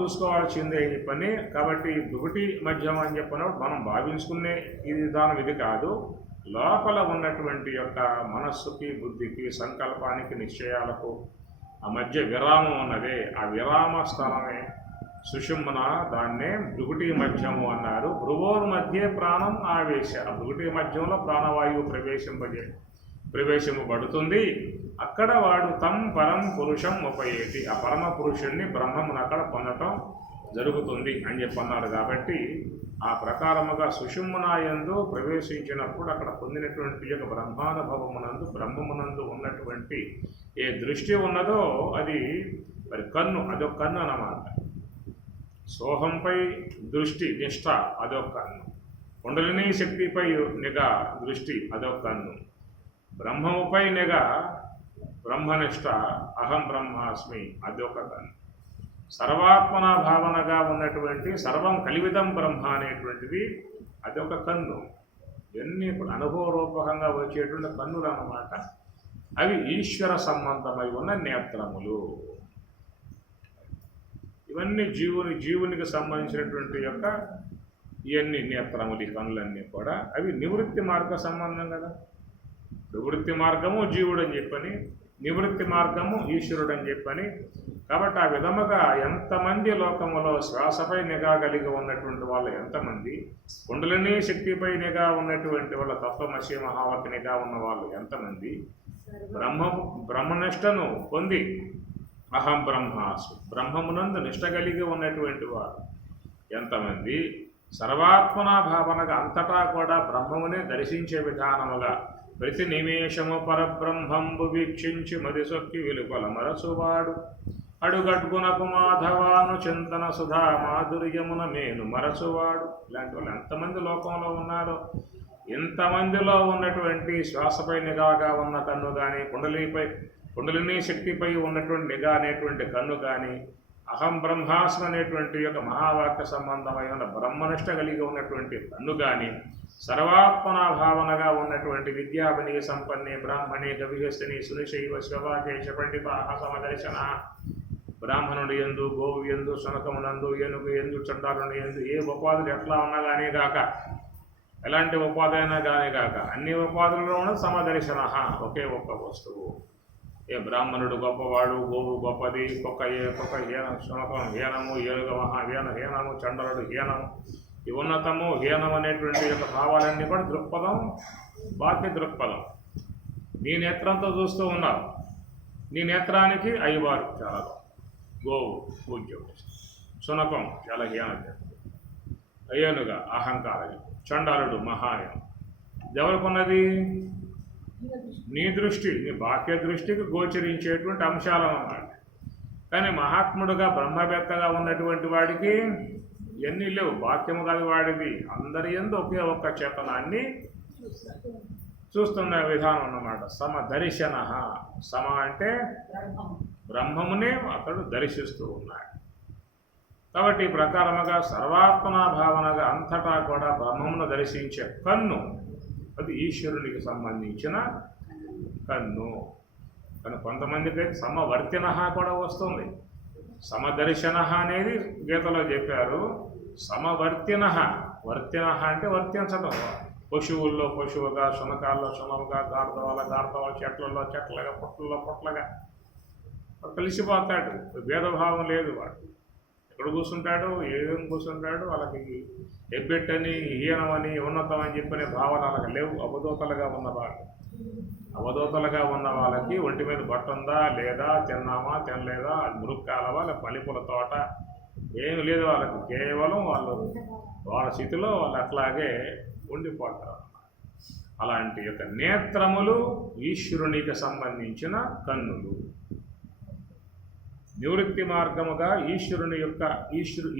చూసుకోవాల్సిందే ఈ పని. కాబట్టి భృకుటి మధ్యం అని చెప్పినప్పుడు మనం భావించుకునే ఇది విధానం ఇది కాదు. లోపల ఉన్నటువంటి యొక్క మనస్సుకి బుద్ధికి సంకల్పానికి నిశ్చయాలకు ఆ మధ్య విరామం ఉన్నదే, ఆ విరామ స్థలమే సుషుమ్న. దాన్నే భృకుటి మధ్యము అన్నారు. భృవోర్ మధ్య ప్రాణం ఆవేశ. ఆ భృకుటి మధ్యంలో ప్రాణవాయువు ప్రవేశింపబడుతుంది. అక్కడ వాడు తం పరం పురుషం ఉపయేతి. ఆ పరమ పురుషుణ్ణి బ్రహ్మమును అక్కడ పొందటం జరుగుతుంది అని చెప్పన్నారు. కాబట్టి ఆ ప్రకారముగా సుషుమ్నాయందు ప్రవేశించినప్పుడు అక్కడ పొందినటువంటి యొక్క బ్రహ్మానుభవమునందు బ్రహ్మమునందు ఉన్నటువంటి ఏ దృష్టి ఉన్నదో అది మరి కన్ను, అదొక కన్ను అన్నమాట. సోహంపై దృష్టి నిష్ఠ అదొక కన్ను. కుండలినీ శక్తిపై నిఘా దృష్టి అదొక కన్ను. బ్రహ్మముపై నిఘా బ్రహ్మనిష్ట అహం బ్రహ్మాస్మి అదొక కన్ను. సర్వాత్మన భావనగా ఉన్నటువంటి సర్వం కలివిదం బ్రహ్మ అనేటువంటిది అదొక కన్ను. ఇవన్నీ ఇప్పుడు అనుభవరూపకంగా వచ్చేటువంటి కన్నులు అన్నమాట. అవి ఈశ్వర సంబంధమై ఉన్న నేత్రములు. ఇవన్నీ జీవునికి సంబంధించినటువంటి యొక్క ఇవన్నీ నేత్రములు, ఈ కన్నులన్నీ కూడా అవి నివృత్తి మార్గ సంబంధం కదా. నివృత్తి మార్గము జీవుడు అని చెప్పని, నివృత్తి మార్గము ఈశ్వరుడు అని చెప్పని. కాబట్టి ఆ విధముగా ఎంతమంది లోకములో శ్వాసపై నిఘా కలిగి ఉన్నటువంటి వాళ్ళు ఎంతమంది, కుండలినీ శక్తిపై నిఘా ఉన్నటువంటి వాళ్ళ తత్వమసి మహావతి నిఘా ఉన్న వాళ్ళు ఎంతమంది, బ్రహ్మనిష్టను పొంది అహం బ్రహ్మాస్మి బ్రహ్మమునందు నిష్ట కలిగి ఉన్నటువంటి వారు ఎంతమంది, సర్వాత్మన భావనగా అంతటా కూడా బ్రహ్మమునే దర్శించే విధానముగా ప్రతి నిమేషము పరబ్రహ్మంబు వీక్షించి మదిసొక్కి వెలుపల మరసువాడు అడుగడ్గునకు మాధవాను చింతన సుధా మాధుర్యమున మేను మరచువాడు. ఇలాంటి వాళ్ళు ఎంతమంది లోకంలో ఉన్నారో, ఇంతమందిలో ఉన్నటువంటి శ్వాసపై నిఘాగా ఉన్న కన్ను కానీ, కుండలినీ శక్తిపై ఉన్నటువంటి నిఘా అనేటువంటి కన్ను కానీ, అహం బ్రహ్మాస్మి అనేటువంటి యొక్క మహావాక్య సంబంధమైన బ్రహ్మనిష్ట కలిగి ఉన్నటువంటి కన్ను కానీ, సర్వాత్మన భావనగా ఉన్నటువంటి విద్యావినయ సంపన్నే బ్రాహ్మణే గవిహస్తిని సునిశైవ శివవాకేశ పండిత సమదర్శన బ్రాహ్మణుడు ఎందు, గోవు ఎందు, శునకమునందు, ఏనుగు ఎందు, చండాలుని ఎందు ఏ ఉపాధులు ఎట్లా ఉన్నా కానీ కాక, ఎలాంటి ఉపాధి అయినా కానీ కాక, అన్ని ఉపాధులలోనూ సమదర్శన, ఒకే ఒక్క వస్తువు. ఏ బ్రాహ్మణుడు గొప్పవాడు, గోవు గొప్పది, కుక్క హీనం, శునకం హీనము, ఏనుగు హీనము, చండలుడు హీనము, ఈ ఉన్నతము హీనం అనేటువంటి యొక్క భావాలన్నీ కూడా దృక్పథం, బాహ్య దృక్పథం. నీ నేత్రంతో చూస్తూ ఉన్నావు, నీ నేత్రానికి అయ్యవారు చాలా గోవు పూజ్యం, శునకం చాలా హీనం, ఏనుగా అహంకారం, చండాలుడు మహాయం. ఎవరికున్నది? నీ దృష్టి, నీ బాహ్య దృష్టికి గోచరించేటువంటి అంశాలు అన్నమాట. కానీ మహాత్ముడుగా బ్రహ్మవేత్తగా ఉన్నటువంటి వాడికి ఎన్ని లేవు, బాహ్యము కాదు వాడిది, అందరి యందు ఒకే ఒక్క చేతనాన్ని చూస్తున్న విధానం అన్నమాట. సమదర్శన, సమ అంటే బ్రహ్మమునే అతడు దర్శిస్తూ ఉన్నాడు. కాబట్టి ఈ ప్రకారముగా సర్వాత్మనా భావనగా అంతటా కూడా బ్రహ్మమును దర్శించే కన్ను, అది ఈశ్వరునికి సంబంధించిన కన్ను. కానీ కొంతమందికి అయితే సమవర్తిన కూడా వస్తుంది. సమదర్శన అనేది గీతలో చెప్పారు. సమవర్తిన, వర్తిన అంటే వర్తించడం. పశువుల్లో పశువుగా, శునకాల్లో శునవుగా, గార్ధవాల చెట్లలో చెట్లుగా, పుట్లలో పుట్లగా కలిసిపోతాడు. భేదభావం లేదు. వాడు ఎక్కడ కూర్చుంటాడు, ఏం కూర్చుంటాడు, వాళ్ళకి ఎబ్బెట్టని, హీనమని, ఉన్నతం అని చెప్పిన భావనలకు లేవు. అవధూతలుగా ఉన్న వాళ్ళకి ఒంటి మీద బట్ట ఉందా లేదా, తిన్నామా తినలేదా, మురుక్కాలవా లేదా పలిపుల తోట, ఏమి లేదు వాళ్ళకి. కేవలం వాళ్ళ స్థితిలో వాళ్ళు అట్లాగే ఉండిపోతారు. అలాంటి యొక్క నేత్రములు ఈశ్వరునికి సంబంధించిన కన్నులు. నివృత్తి మార్గముగా ఈశ్వరుని యొక్క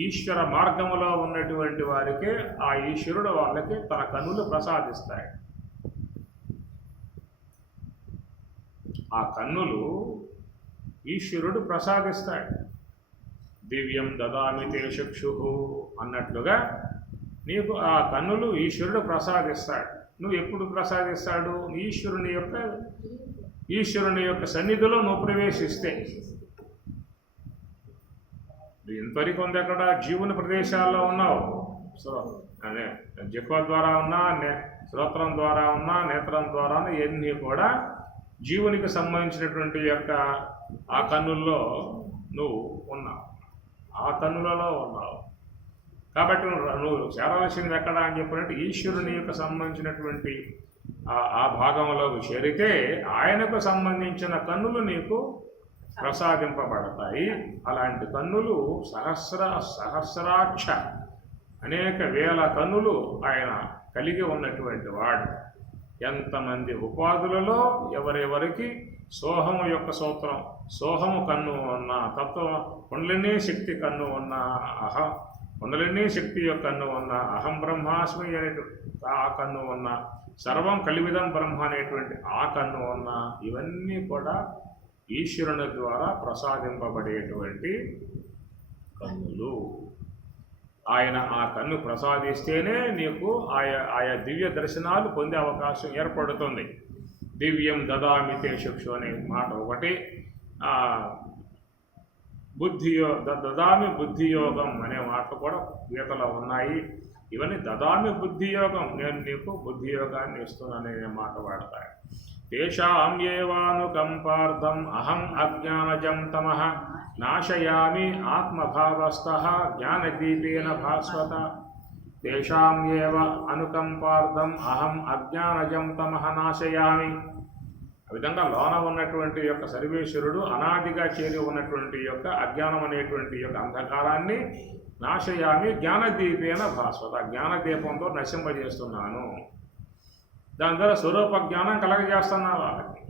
ఈశ్వర మార్గములో ఉన్నటువంటి వారికే ఆ ఈశ్వరుడు వాళ్ళకి తన కన్నులు ప్రసాదిస్తాయి. ఆ కన్నులు ఈశ్వరుడు ప్రసాదిస్తాడు. దివ్యం దదామి తే చక్షు అన్నట్లుగా నీకు ఆ కన్నులు ఈశ్వరుడు ప్రసాదిస్తాడు. నువ్వు ఎప్పుడు ప్రసాదిస్తాడు? ఈశ్వరుని యొక్క సన్నిధిలో నువ్వు ప్రవేశిస్తే. ఇంతవరకు ఉంది అక్కడ జీవుని ప్రదేశాల్లో ఉన్నావు. అదే జిహ్వ ద్వారా ఉన్నా, శ్రోత్రం ద్వారా ఉన్నా, నేత్రం ద్వారా ఇవన్నీ కూడా జీవునికి సంబంధించినటువంటి యొక్క ఆ కన్నుల్లో నువ్వు ఉన్నావు, ఆ కన్నులలో ఉన్నావు. కాబట్టి నువ్వు చేరవలసింది ఎక్కడ అని చెప్పినట్టు ఈశ్వరుని యొక్క సంబంధించినటువంటి ఆ భాగంలోకి చేరితే ఆయనకు సంబంధించిన కన్నులు నీకు ప్రసాదింపబడతాయి. అలాంటి కన్నులు సహస్రాక్ష, అనేక వేల కన్నులు ఆయన కలిగి ఉన్నటువంటి వాడు. ఎంతమంది ఉపాధులలో ఎవరెవరికి సోహము యొక్క సూత్రం, సోహము కన్ను ఉన్న తత్వ, కుండలినీ శక్తి కన్ను ఉన్న కుండలినీ శక్తి యొక్క కన్ను ఉన్న అహం బ్రహ్మాస్మి అనేటువంటి ఆ కన్ను ఉన్న, సర్వం కలివిదం బ్రహ్మ అనేటువంటి ఆ కన్ను ఉన్న, ఇవన్నీ కూడా ఈశ్వరుని ద్వారా ప్రసాదింపబడేటువంటి కన్నులు. ఆయన ఆ కన్ను ప్రసాదిస్తేనే నీకు ఆయా దివ్య దర్శనాలు పొందే అవకాశం ఏర్పడుతుంది. దివ్యం దదామి తే చక్షు అనే మాట ఒకటి, దదామి బుద్ధియోగం అనే మాటలు కూడా గీతలో ఉన్నాయి. ఇవన్నీ దదామి బుద్ధియోగం, నేను నీకు బుద్ధియోగాన్ని ఇస్తున్నాననే మాట వాడతాయి. తేషాం ఏవానుకంపార్థం అహం అజ్ఞానజం తమః నాశయామి ఆత్మభావస్థః జ్ఞానదీపేన భాస్వత. తేషాం ఏవ అనుకంపార్థం అహం అజ్ఞానజం తమః నాశయామి. ఆ విధంగా లోన ఉన్నటువంటి యొక్క సర్వేశ్వరుడు అనాదిగా చేరి ఉన్నటువంటి యొక్క అజ్ఞానం అనేటువంటి యొక్క అంధకారాన్ని నాశయామి జ్ఞానదీపేన భాస్వత, జ్ఞానదీపంతో నశింపజేస్తున్నాను. దాని ద్వారా స్వరూప జ్ఞానం కలగజేస్తున్నా వాళ్ళకి.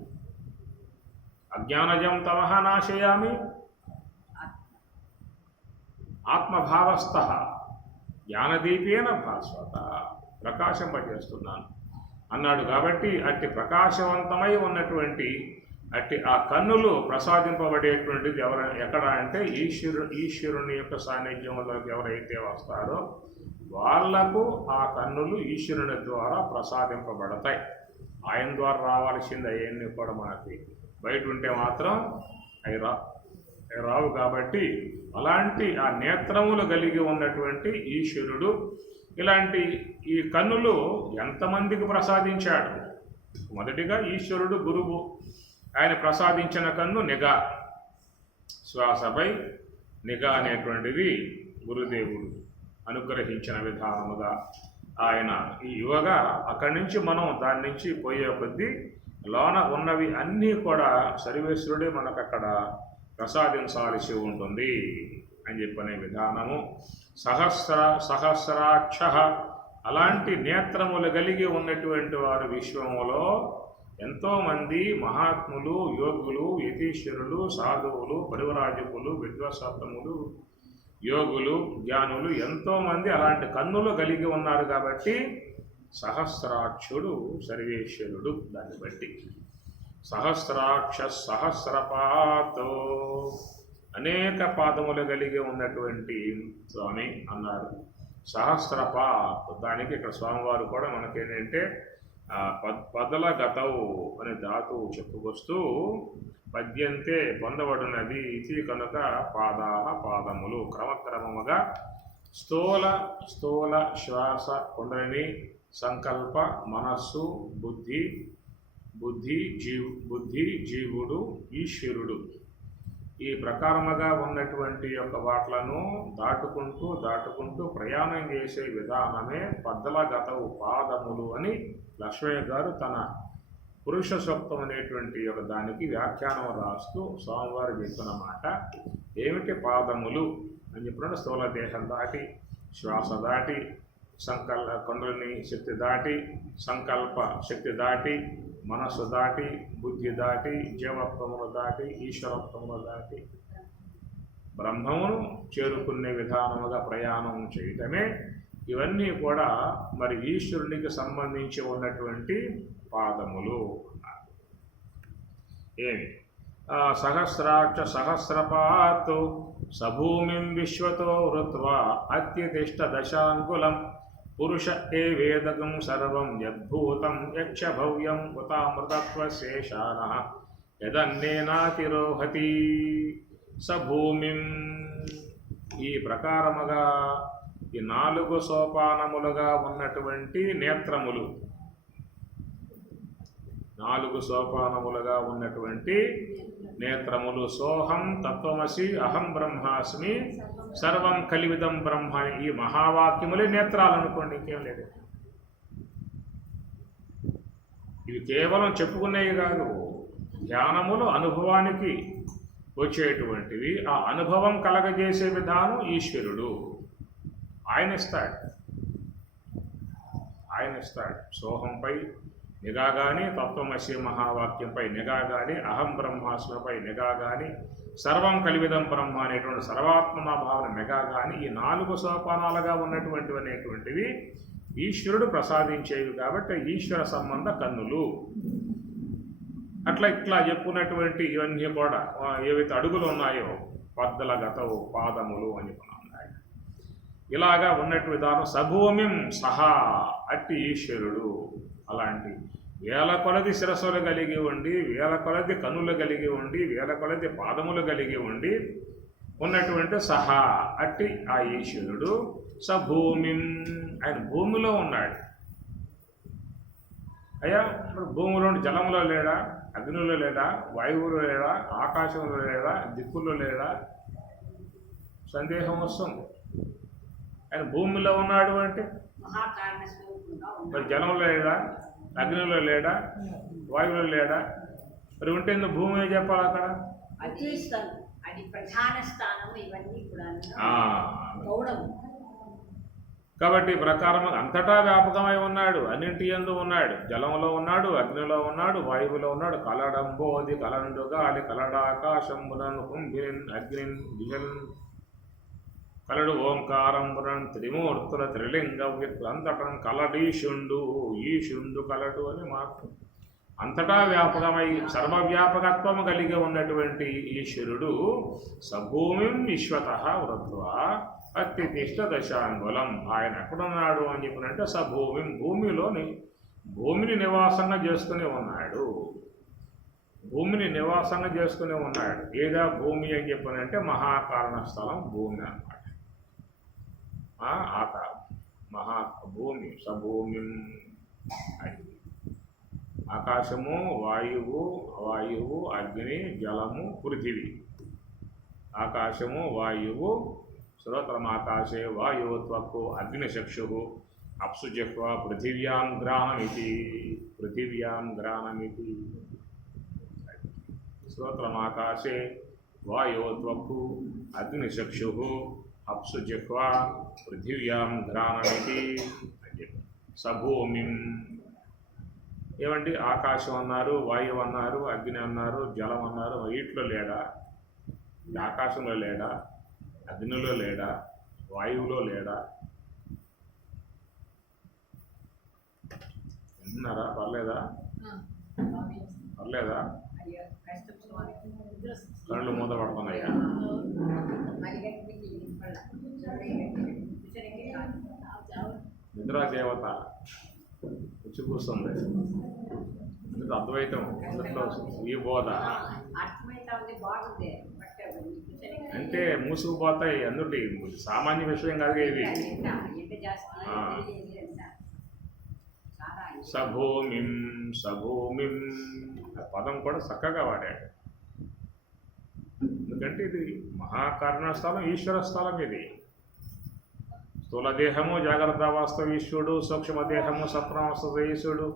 అజ్ఞానజం తమః నాశయామి ఆత్మభావస్థ జ్ఞానదీపేన భాస్వత, ప్రకాశింపజేస్తున్నాను అన్నాడు. కాబట్టి అట్టి ప్రకాశవంతమై ఉన్నటువంటి అట్టి ఆ కన్నులు ప్రసాదింపబడేటువంటిది ఎక్కడ అంటే ఈశ్వరుని యొక్క సాన్నిధ్యంలోకి ఎవరైతే వస్తారో వాళ్లకు ఆ కన్నులు ఈశ్వరుని ద్వారా ప్రసాదింపబడతాయి. ఆయన ద్వారా రావాల్సింది అవన్నీ కూడా మనకి బయట ఉంటే మాత్రం అవి రావు కాబట్టి అలాంటి ఆ నేత్రములు కలిగి ఉన్నటువంటి ఈశ్వరుడు ఇలాంటి ఈ కన్నులు ఎంతమందికి ప్రసాదించాడు? మొదటిగా ఈశ్వరుడు గురువు, ఆయన ప్రసాదించిన కన్ను నిఘా, శ్వాసపై నిఘా అనేటువంటిది గురుదేవుడు అనుగ్రహించిన విధానముగా ఆయన ఈ యువగా అక్కడి నుంచి మనం దాని నుంచి పోయే కొద్దీ లోన ఉన్నవి అన్నీ కూడా సర్వేశ్వరుడే మనకు అక్కడ ప్రసాదించాల్సి ఉంటుంది అని చెప్పనే విధానము. సహస్రాక్ష అలాంటి నేత్రములు కలిగి ఉన్నటువంటి వారు విశ్వములో ఎంతోమంది మహాత్ములు, యోగులు, యతీశ్వరులు, సాధువులు, పరివరాజకులు, విద్వసత్తములు, యోగులు, జ్ఞానులు ఎంతోమంది అలాంటి కన్నులు కలిగి ఉన్నారు కాబట్టి సహస్రాక్షుడు సర్వేశ్వరుడు. దాన్ని బట్టి సహస్రాక్ష సహస్రపాతో అనేక పాదములు కలిగి ఉన్నటువంటి స్వామి అన్నారు. సహస్రపాత్ దానికి ఇక్కడ స్వామివారు కూడా మనకేంటంటే పదల గతవు అనే ధాతువు చెప్పుకొస్తూ పద్యంతే పొందబడినది ఇది కనుక పాదములు క్రమక్రమముగా స్థూల శ్వాస కుండలిని సంకల్ప మనస్సు బుద్ధి జీవుడు ఈశ్వరుడు ఈ ప్రకారముగా ఉన్నటువంటి యొక్క వాట్లను దాటుకుంటూ ప్రయాణం చేసే విధానమే పద్దల గతవు పాదములు అని లక్ష్మయ్య గారు తన పురుష సూక్తం అనేటువంటి ఒక దానికి వ్యాఖ్యానం రాస్తూ స్వామివారు చెప్పిన మాట ఏమిటి పాదములు అని చెప్పినట్టు స్థూల దేహం దాటి శ్వాస దాటి కుండలిని శక్తి దాటి సంకల్ప శక్తి దాటి మనస్సు దాటి బుద్ధి దాటి జీవత్వమును దాటి ఈశ్వరత్వమును దాటి బ్రహ్మమును చేరుకునే విధానముగా ప్రయాణం చేయటమే ఇవన్నీ కూడా మరి ఈశ్వరునికి సంబంధించి ఉన్నటువంటి పాదములు అన్నారు. ఏమి సహస్రాక్ష సహస్రపాత్ సభూమిం విశ్వతో వృత్వా అత్యతిష్ట దశాంకులం పురుష ఏ వేదకం సర్వం యద్భూతం యక్షభవ్యం ఉతామృతత్వశేషాన యదన్నేనాతిరోహతి సభూమిం. ఈ ప్రకారముగా ఈ 4 సోపానములుగా ఉన్నటువంటి నేత్రములు 4 సోపానములుగా ఉన్నటువంటి నేత్రములు సోహం తత్వమసి అహం బ్రహ్మాస్మి సర్వం కలివిదం బ్రహ్మ ఈ మహావాక్యములే నేత్రాలు అనుకోండి, ఇంకేం లేదు. ఇవి కేవలం చెప్పుకునేవి కాదు, ధ్యానములు అనుభవానికి వచ్చేటువంటివి. ఆ అనుభవం కలగజేసే విధానం ఈశ్వరుడు ఆయన ఇస్తాడు. సోహంపై నిఘా కానీ, తత్వమసి మహావాక్యంపై నిఘా కానీ, అహం బ్రహ్మాస్మిపై నిఘా కానీ, సర్వం కలివిదం బ్రహ్మ అనేటువంటి సర్వాత్మన భావన నిఘా కానీ ఈ 4 సోపానాలుగా ఉన్నటువంటివి అనేటువంటివి ఈశ్వరుడు ప్రసాదించేవి కాబట్టి ఈశ్వర సంబంధ కన్నులు. ఇట్లా చెప్పుకున్నటువంటి ఇవన్నీ కూడా ఏవైతే అడుగులు ఉన్నాయో పద్దల గతవు పాదములు అని ఉన్నాయి. ఇలాగా ఉన్నట్టు విధానం సభూమిం సహా అట్టి ఈశ్వరుడు అలాంటి వేల కొలది శిరస్సులు కలిగి ఉండి, వేల కొలది కన్నులు కలిగి ఉండి, వేల కొలది పాదములు కలిగి ఉండి ఉన్నటువంటి సహా అట్టి ఆ ఈశ్వరుడు సభూమిం ఆయన భూమిలో ఉన్నాడు. అయ్యా ఇప్పుడు భూమిలో జలంలో లేడా, అగ్నిలో లేడా, వాయువులో లేడా, ఆకాశంలో లేడా, దిక్కుల్లో లేడా? సందేహం వస్తుంది. ఆయన భూమిలో ఉన్నాడు అంటే మరి జలంలో లేడా, అగ్నిలో లేడా, వాయువులో లేడా? మరి ఉంటే భూమి ఏం చెప్పాలి అక్కడ? అది ప్రధాన స్థానం. ఇవన్నీ కూడా కాబట్టి ప్రకారం అంతటా వ్యాపకమై ఉన్నాడు, అన్నింటి యందు ఉన్నాడు. జలంలో ఉన్నాడు, అగ్నిలో ఉన్నాడు, వాయువులో ఉన్నాడు. కలడంబోది కలండు గాలి కలడాకాశంబునన్ కుంభిన్ అగ్నిన్ దిశన్ కలడు ఓంకారంబునన్ త్రిమూర్తుల త్రిలింగ అంతటం కలడీశుండు ఈశుండు కలడు అని మాట. అంతటా వ్యాపకమై సర్వవ్యాపకత్వము కలిగి ఉన్నటువంటి ఈశ్వరుడు సభూమిం విశ్వత వృత్వా అత్యతిష్ట దశాంగులం. ఆయన ఎక్కడున్నాడు అని చెప్పినంటే సభూమిం భూమిని నివాసంగా చేసుకుని ఉన్నాడు. భూమిని నివాసంగా చేసుకుని ఉన్నాడు. ఏదా భూమి అని చెప్పానంటే మహాకారణ స్థలం భూమి అన్నమాట. మహా భూమి సభూమి అది ఆకాశము, వాయువు, అగ్ని, జలము, పృథివీ. ఆకాశము, వాయువు, శ్రోత్రమాకాశే వాయువు త్వక్కు అగ్నిచక్షు అప్సుజిహ్వ పృథివ్యాం గ్రాణమితి. శ్రోత్రమాకాశే వాయువు త్వక్కు అగ్నిచక్షు అప్సుజిహ్వ పృథివ్యాం గ్రాణమితి అని చెప్పి. సభూమిం ఏమండి, ఆకాశం అన్నారు, వాయువు అన్నారు, అగ్ని అన్నారు, జలం అన్నారు. వీటిలో లేడా? ఆకాశంలో లేడా? అగ్నిలో లేడా? వాయువులో లేడా? వింటున్నారా? పర్లేదా? పర్లేదా? అయ్యో కష్టం స్వామి. కళ్ళు మూత పడుతున్నాయా? నిద్రా దేవత వచ్చి కూర్చుంది. అందుకు అద్వైతం అందులో ఈ బోధ అర్థమైతా ఉంది, బాగుంది. బట్ అంటే మూసుకుపోతాయి. అందుటి సామాన్య విషయం కాదు ఇది. సభూమిం ఆ పదం కూడా చక్కగా వాడాడు. ఎందుకంటే ఇది మహాకారణ స్థలం, ఈశ్వర స్థలం. ఇది స్థూల దేహము జాగ్రత్త అవస్థ ఈశ్వరుడు, సూక్ష్మదేహము సప్రావస్థ ఈశ్వరుడు,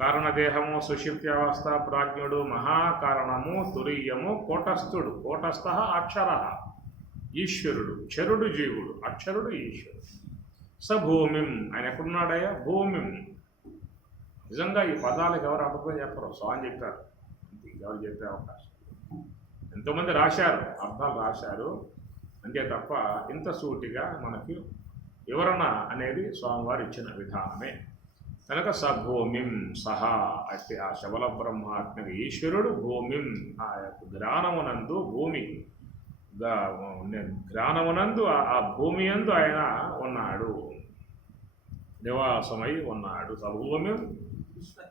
కారణదేహము సుషిప్తి అవస్థ ప్రాజ్ఞుడు, మహాకారణము తురీయము కూటస్థుడు. కూటస్థ అక్షర ఈశ్వరుడు, క్షరుడు జీవుడు, అక్షరుడు ఈశ్వరుడు. సభూమిం ఆయన ఎక్కడున్నాడయ్యా? భూమిం. నిజంగా ఈ పదాలకు ఎవరు అర్థం చెప్పరు, స్వామి చెప్పారు. ఎవరు చెప్పే అవకాశం? ఎంతోమంది రాశారు, అర్థాలు రాశారు, అంతే తప్ప ఇంత సూటిగా మనకి వివరణ అనేది స్వామివారు ఇచ్చిన విధానమే. కనుక సభూమిం సహా అంటే ఆ శబల బ్రహ్మాత్మ ఈశ్వరుడు భూమిం ఆ యొక్క జ్ఞానమునందు భూమి జ్ఞానమునందు ఆ భూమి యందు ఆయన ఉన్నాడు, నివాసమై ఉన్నాడు. సభూమిం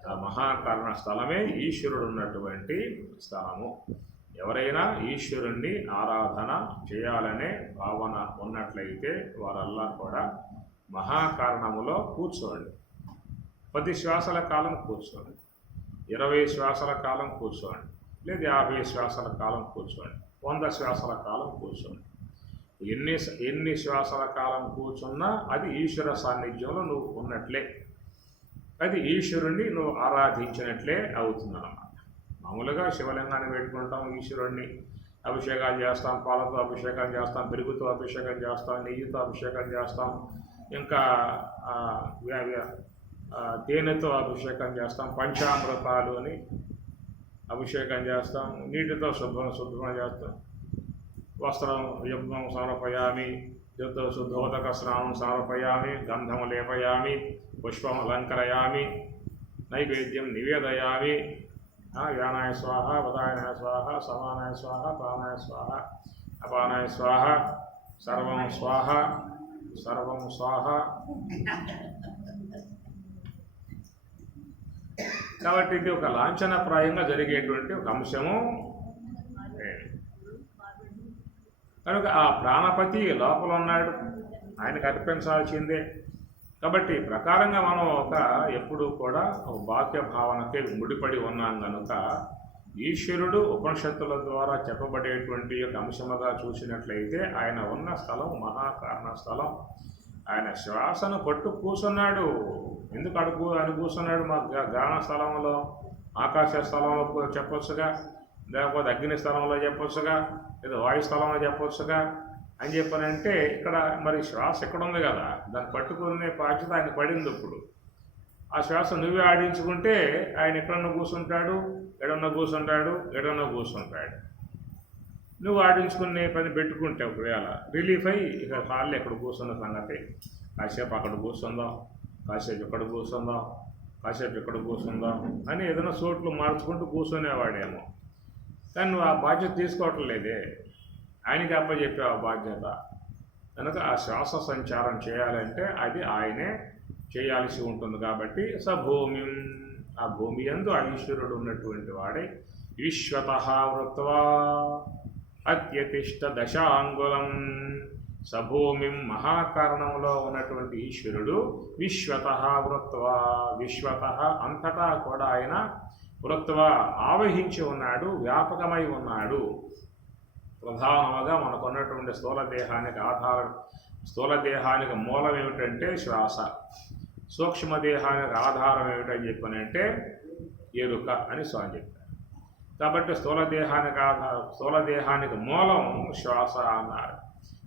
ఆ మహాకారణ స్థలమే ఈశ్వరుడు ఉన్నటువంటి స్థలము. ఎవరైనా ఈశ్వరుణ్ణి ఆరాధన చేయాలనే భావన ఉన్నట్లయితే వారల్లా కూడా మహాకారణములో కూర్చోండి. 10 శ్వాసల కాలం కూర్చోండి, 20 శ్వాసల కాలం కూర్చోండి, లేదా 50 శ్వాసల కాలం కూర్చోండి, 100 శ్వాసల కాలం కూర్చోండి. ఎన్ని శ్వాసల కాలం కూర్చున్నా అది ఈశ్వర సాన్నిధ్యంలో నువ్వు ఉన్నట్లే, అది ఈశ్వరుణ్ణి నువ్వు ఆరాధించినట్లే అవుతుందన్నమాట. మామూలుగా శివలింగాన్ని పెట్టుకుంటాం, ఈశ్వరుణ్ణి అభిషేకాలు చేస్తాం, పాలతో అభిషేకం చేస్తాం, పెరుగుతో అభిషేకం చేస్తాం, నెయ్యితో అభిషేకం చేస్తాం, ఇంకా తేనెతో అభిషేకం చేస్తాం, పంచామృతాలు అని అభిషేకం చేస్తాం, నీటితో శుభ్రం చేస్తాం, వస్త్రం యుగ్మం సమర్పయామి, యుద్ధ శుద్ధోదక స్నానం సమర్పయామి, గంధము లేపయామి, పుష్పం అలంకరయామి, నైవేద్యం నివేదయామి, వ్యానాయ స్వాహ, వదాయనాయ స్వాహ, సమానాయ స్వాహ, ప్రాణాయ స్వాహ, అపానాయ స్వాహ, సర్వం స్వాహ, సర్వం స్వాహ. కాబట్టి ఇది ఒక లాంఛనప్రాయంగా జరిగేటువంటి ఒక అంశము. కనుక ఆ ప్రాణపతి లోపల ఉన్నాడు, ఆయనకు అర్పించాల్సిందే. కాబట్టి ప్రకారంగా మనం ఎప్పుడు కూడా ఒక బాహ్య భావనకే ముడిపడి ఉన్నాం కనుక ఈశ్వరుడు ఉపనిషత్తుల ద్వారా చెప్పబడేటువంటి ఒక అంశముగా చూసినట్లయితే ఆయన ఉన్న స్థలం మహాకారణ స్థలం. ఆయన శ్వాసను పట్టు కూర్చున్నాడు. ఎందుకు ఆయన కూర్చున్నాడు? మా గాన స్థలంలో, ఆకాశ స్థలంలో చెప్పొచ్చుగా, లేకపోతే అగ్ని స్థలంలో చెప్పొచ్చుగా, లేదా వాయు స్థలంలో చెప్పొచ్చుగా అని చెప్పానంటే ఇక్కడ మరి శ్వాస ఎక్కడ ఉంది కదా, దాన్ని పట్టుకునే బాధ్యత ఆయన పడింది. ఇప్పుడు ఆ శ్వాస నువ్వే ఆడించుకుంటే ఆయన ఎక్కడన్నా కూర్చుంటాడు, ఎడన్నా కూర్చుంటాడు. నువ్వు ఆడించుకునే పని పెట్టుకుంటే ఒకవేళ రిలీఫ్ అయ్యి ఇక హాల్లో ఎక్కడ కూర్చున్న సంగతి, కాసేపు అక్కడ కూర్చుందాం, కాసేపు ఇక్కడ కూర్చుందాం, కాసేపు ఇక్కడ కూర్చుందాం అని ఏదైనా చోట్లు మార్చుకుంటూ కూర్చునేవాడేమో. కానీ నువ్వు ఆ బాధ్యత తీసుకోవటం లేదే, ఆయనకి అప్పచెప్పే ఆ బాధ్యత. కనుక ఆ శ్వాస సంచారం చేయాలంటే అది ఆయనే చేయాల్సి ఉంటుంది. కాబట్టి సభూమి ఆ భూమి యందు ఈశ్వరుడు ఉన్నటువంటి వాడే విశ్వతః వృత్వా అత్యతిష్ట దశాంగులం. సభూమిం మహాకారణంలో ఉన్నటువంటి ఈశ్వరుడు విశ్వతః వృత్వా, విశ్వతః అంతటా కూడా ఆయన వృత్వా ఆవహించి ఉన్నాడు, వ్యాపకమై ఉన్నాడు. ప్రధానముగా మనకున్నటువంటి స్థూల దేహానికి మూలం ఏమిటంటే శ్వాస, సూక్ష్మదేహానికి ఆధారం ఏమిటని చెప్పనంటే ఎరుక అని స్వామి చెప్పారు. కాబట్టి స్థూల దేహానికి మూలం శ్వాస అన్నారు.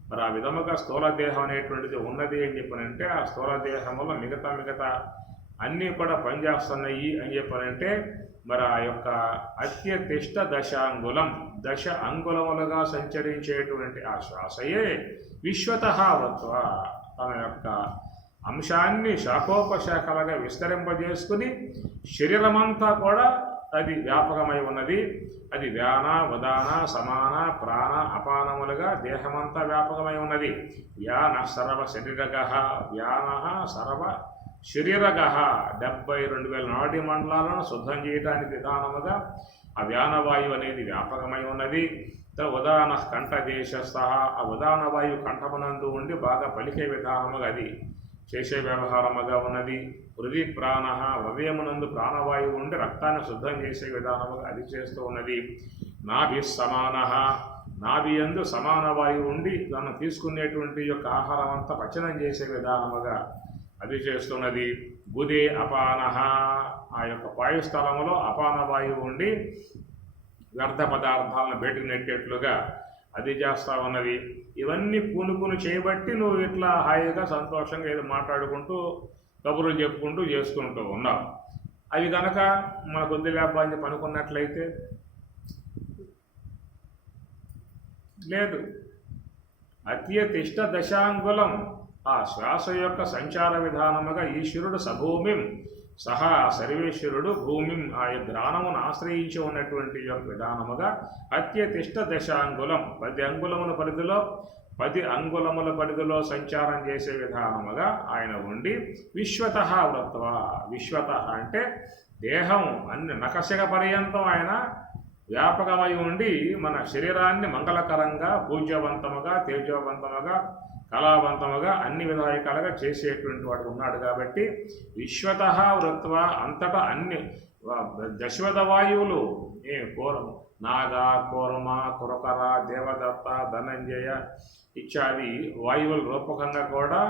మరి ఆ విధముగా స్థూల దేహం అనేటువంటిది ఉన్నది అని చెప్పనంటే ఆ స్థూల దేహంలో మిగతా అన్నీ కూడా పనిచేస్తున్నాయి అని చెప్పనంటే మరి ఆ యొక్క అత్యతిష్ట దశాంగులం, దశ అంగుళములుగా సంచరించేటువంటి ఆ శ్వాసయే విశ్వతః వృత్వా తన యొక్క అంశాన్ని శాఖోపశాఖలుగా విస్తరింపజేసుకుని శరీరమంతా కూడా అది వ్యాపకమై ఉన్నది. అది వ్యాన ఉదాన సమాన ప్రాణ అపానములుగా దేహమంతా వ్యాపకమై ఉన్నది. వ్యాన సర్వ శరీరగ, వ్యాన సర్వ శరీరగ 72,000 నాడీ మండలాలను శుద్ధం చేయడానికి విధానముగా ఆ వ్యానవాయువు అనేది వ్యాపకమై ఉన్నది. ఉదాన కంఠదేశస్థ, ఆ ఉదానవాయువు కంఠమునందు ఉండి బాగా పలికే విధానముగా అది చేసే వ్యవహారముగా ఉన్నది. హృది ప్రాణ, హృదయమునందు ప్రాణవాయువు ఉండి రక్తాన్ని శుద్ధం చేసే విధానముగా అది చేస్తూ ఉన్నది. నాభి సమాన, నాభి యందు సమాన వాయువు ఉండి దాన్ని తీసుకునేటువంటి యొక్క ఆహారం అంతా పచనం చేసే విధానముగా అది చేస్తున్నది. బుధే అపాన, ఆ యొక్క వాయుస్థలములో అపాన వాయువు ఉండి వ్యర్థ పదార్థాలను బయటకు నెట్టేట్లుగా అది చేస్తూ ఉన్నది. ఇవన్నీ పూనుకుని చేయబట్టి నువ్వు ఇట్లా హాయిగా సంతోషంగా ఏదో మాట్లాడుకుంటూ కబుర్లు చెప్పుకుంటూ చేసుకుంటూ ఉన్నావు. అవి కనుక మన కొద్ది లేపాన్ని పనుకున్నట్లయితే లేదు. అత్యతిష్ట దశాంగులం, ఆ శ్వాస యొక్క సంచార విధానముగా ఈశ్వరుడు సభూమిం సహా సర్వేశ్వరుడు భూమిం ఆ గ్రాణమును ఆశ్రయించి ఉన్నటువంటి యొక్క విధానముగా అత్యతిష్ట దశాంగులం 10 అంగుళముల పరిధిలో 10 అంగుళముల పరిధిలో సంచారం చేసే విధానముగా ఆయన ఉండి విశ్వతః వృత్వా, విశ్వతః అంటే దేహం అన్ని నకశక పర్యంతం ఆయన వ్యాపకమై ఉండి మన శరీరాన్ని మంగళకరంగా పూజ్యవంతముగా తేజోవంతముగా కళావంతముగా అన్ని విధాయకాలుగా చేసేటువంటి వాడు ఉన్నాడు. కాబట్టి విశ్వతః వృత్వా అంతటా అన్ని దశవిధ వాయువులు నాగ, కూర్మ, కురకర, దేవదత్త, ధనంజయ ఇత్యాది వాయువుల రూపకంగా కూడా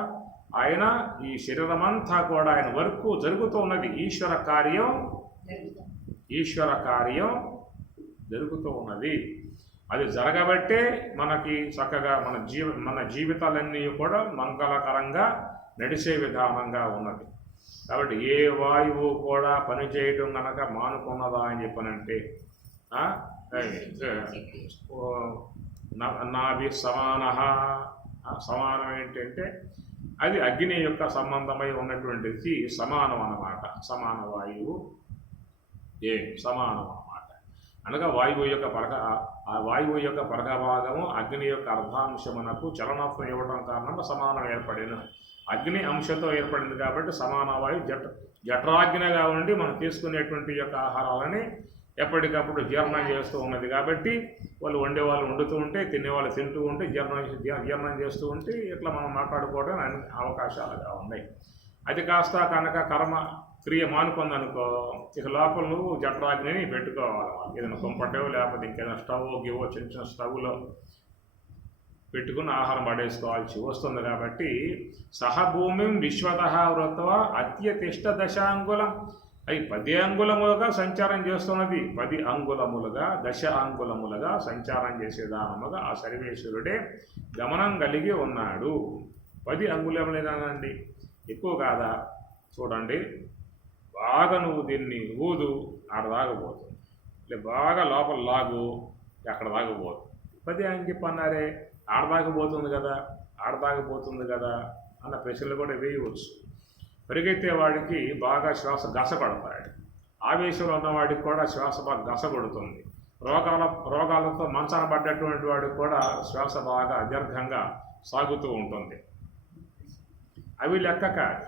ఆయన ఈ శరీరమంతా కూడా ఆయన వర్క్ జరుగుతూ ఉన్నది. ఈశ్వర కార్యం జరుగుతూ ఉన్నది. అది జరగబట్టే మనకి చక్కగా మన జీవితాలన్నీ కూడా మంగళకరంగా నడిచే విధానంగా ఉన్నది. కాబట్టి ఏ వాయువు కూడా పనిచేయటం కనుక మానుకున్నదా అని చెప్పనంటే నాభి సమాన, సమానం ఏంటంటే అది అగ్ని యొక్క సంబంధమై ఉన్నటువంటిది సమానం అన్నమాట. సమాన వాయువు సమానం అన్నమాట. అనగా వాయువు యొక్క పరగభాగము అగ్ని యొక్క అర్ధాంశమునకు చలనత్వం ఇవ్వడం కారణంగా సమానం ఏర్పడిన అగ్ని అంశంతో ఏర్పడింది. కాబట్టి సమాన వాయువు జఠరాగ్నిగా ఉండి మనం తీసుకునేటువంటి యొక్క ఆహారాలని ఎప్పటికప్పుడు జీర్ణం చేస్తూ ఉన్నది. కాబట్టి వాళ్ళు వండేవాళ్ళు వండుతూ ఉంటే, తినేవాళ్ళు తింటూ ఉంటే, జీర్ణం చేస్తూ ఉంటే ఇట్లా మనం మాట్లాడుకోవడం అన్ని అవకాశాలుగా ఉన్నాయి. అది కాస్త కనుక కర్మ క్రియ మానుకుందనుకో, ఇక లోపల నువ్వు జఠరాగ్నిని పెట్టుకోవాలి. ఏదైనా కుంపటో లేకపోతే ఇంకేదైనా స్టవ్ గివో చిన్న స్టవ్లో పెట్టుకుని ఆహారం పడేసుకోవాల్సి వస్తుంది. కాబట్టి సహభూమిం విశ్వతః వృత్వా అత్యతిష్ట దశాంగులం, అవి 10 అంగుళములుగా సంచారం చేస్తున్నది. 10 అంగుళములుగా 10 అంగుళములుగా సంచారం చేసేదానముగా ఆ సర్వేశ్వరుడే గమనం కలిగి ఉన్నాడు. 10 అంగుళములేనానండి, ఎక్కువ కాదా? చూడండి, బాగా నువ్వు దీన్ని ఊదు ఆడ దాగబోతుంది, లే బాగా లోపల లాగు ఎక్కడ దాగబోతుంది. 10 అని చెప్పి అన్నారే, ఆడదాగబోతుంది కదా అన్న ప్రశ్నలు కూడా వేయవచ్చు. పరిగెత్తే వాడికి బాగా శ్వాస గసపడతాడు, ఆవేశంలో ఉన్నవాడికి కూడా శ్వాస బాగా గసగొడుతుంది. రోగాలతో మంచాన పడ్డటువంటి వాడికి కూడా శ్వాస బాగా దీర్ఘంగా సాగుతూ ఉంటుంది. అవి లెక్క కాదు.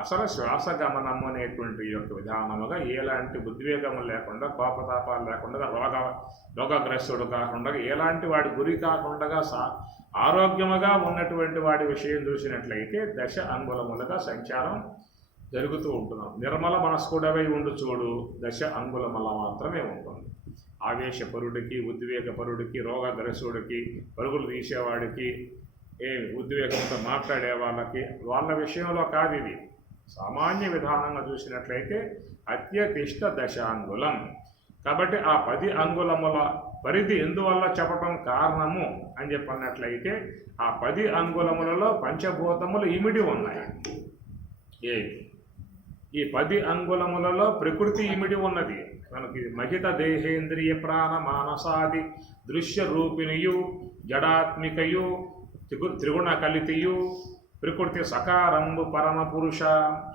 అసలు శ్వాస గమనము అనేటువంటి యొక్క విధానముగా ఎలాంటి ఉద్వేగము లేకుండా కోపతాపాలు లేకుండా రోగగ్రస్తుడు కాకుండా ఎలాంటి వాడి గురి కాకుండా ఆరోగ్యముగా ఉన్నటువంటి వాడి విషయం చూసినట్లయితే దశ అంగుళములుగా సంచారం జరుగుతూ ఉంటున్నాం. నిర్మల మనస్కుడవై ఉండు చూడు దశ అంగుళముల మాత్రమే ఉంటుంది. ఆవేశపరుడికి, ఉద్వేగపరుడికి, రోగగ్రస్తుడికి, పరుగులు తీసేవాడికి, ఉద్వేగంతో మాట్లాడే వాళ్ళ విషయంలో కాదు ఇది. సామాన్య విధానంగా చూసినట్లయితే అత్యతిష్ట దశాంగులం. కాబట్టి ఆ 10 అంగుళముల పరిధి ఎందువల్ల చెప్పటం కారణము అని చెప్పినట్లయితే ఆ 10 అంగుళములలో పంచభూతములు ఇమిడి ఉన్నాయి. ఈ 10 అంగుళములలో ప్రకృతి ఇమిడి ఉన్నది. మనకి మహిత దేహేంద్రియ ప్రాణ మానసాది దృశ్య రూపిణియు జడాత్మికయు త్రిగుణ కలితియు ప్రకృతి సకారంబు పరమ పురుష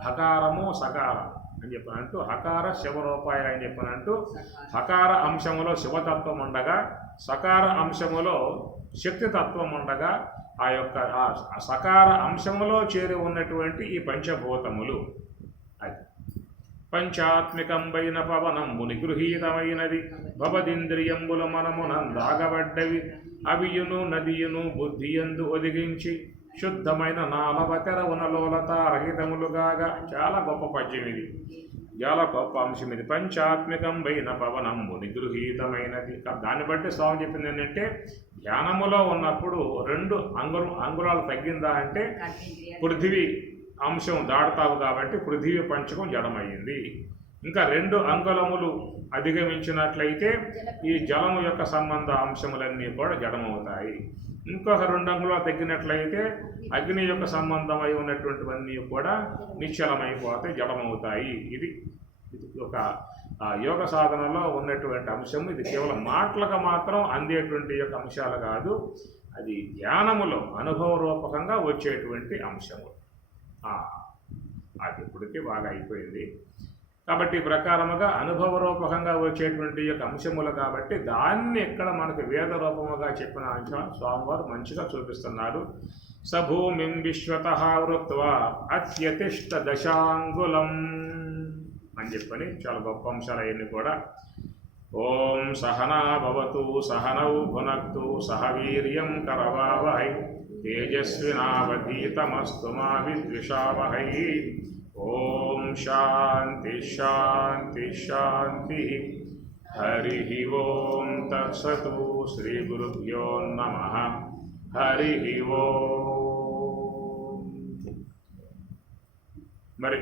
హకారము సకారం అని చెప్పినట్టు హకార శివరూపాయ అని చెప్పినట్టు హకార అంశములో శివతత్వం ఉండగా సకార అంశములో శక్తితత్వం ఉండగా ఆ యొక్క సకార అంశములో చేరి ఉన్నటువంటి ఈ పంచభూతములు అది పంచాత్మికంబైన పవనంబు నిగృహీతమైనది భవదింద్రియంబుల మనమునందాగబడ్డవి అవియును నదియును బుద్ధియందు ఒదిగించి శుద్ధమైన నామవతరవునలోలత రహితములుగాగా. చాలా గొప్ప పద్యం ఇది, చాలా గొప్ప అంశం ఇది. పంచాత్మికంబైన పవనంబు నిగృహీతమైనది. దాన్ని బట్టి స్వామి చెప్పింది ఏంటంటే ధ్యానములో ఉన్నప్పుడు 2 అంగుళాలు తగ్గిందా అంటే పృథివీ అంశం దాడతావు కాబట్టి పృథివీ పంచకం జడమయ్యింది. ఇంకా 2 అంగుళములు అధిగమించినట్లయితే ఈ జలము యొక్క సంబంధ అంశములన్నీ కూడా జడమవుతాయి. ఇంకొక 2 అంగుళాలు తగ్గినట్లయితే అగ్ని యొక్క సంబంధమై ఉన్నటువంటివన్నీ కూడా నిశ్చలమైపోతాయి, జడమవుతాయి. ఇది ఒక యోగ సాధనలో ఉన్నటువంటి అంశము. ఇది కేవలం మాటలకు మాత్రం అందేటువంటి యొక్క అంశాలు కాదు, అది ధ్యానములో అనుభవరూపకంగా వచ్చేటువంటి అంశము. అది ఇప్పటికీ బాగా అయిపోయింది. కాబట్టి ఈ ప్రకారముగా అనుభవరూపకంగా వచ్చేటువంటి యొక్క అంశములు కాబట్టి దాన్ని ఇక్కడ మనకు వేద రూపముగా చెప్పిన అంశం స్వామివారు మంచిగా చూపిస్తున్నారు. సభూమిం విశ్వతః వృత్వా అత్యతిష్ట దశాంగులం అని చెప్పని చాలా గొప్ప అంశాలు అవన్నీ కూడా. ఓం సహనా భవతు సహనౌ భునక్తు సహ వీర్యం కరవావహై తేజస్వినావధీతమస్తు మా విద్విషావహై. ఓం శాంతి శాంతి శాంతి. హరి ఓం తత్సతు. శ్రీ గురుభ్యో నమః. హరి ఓం. మరి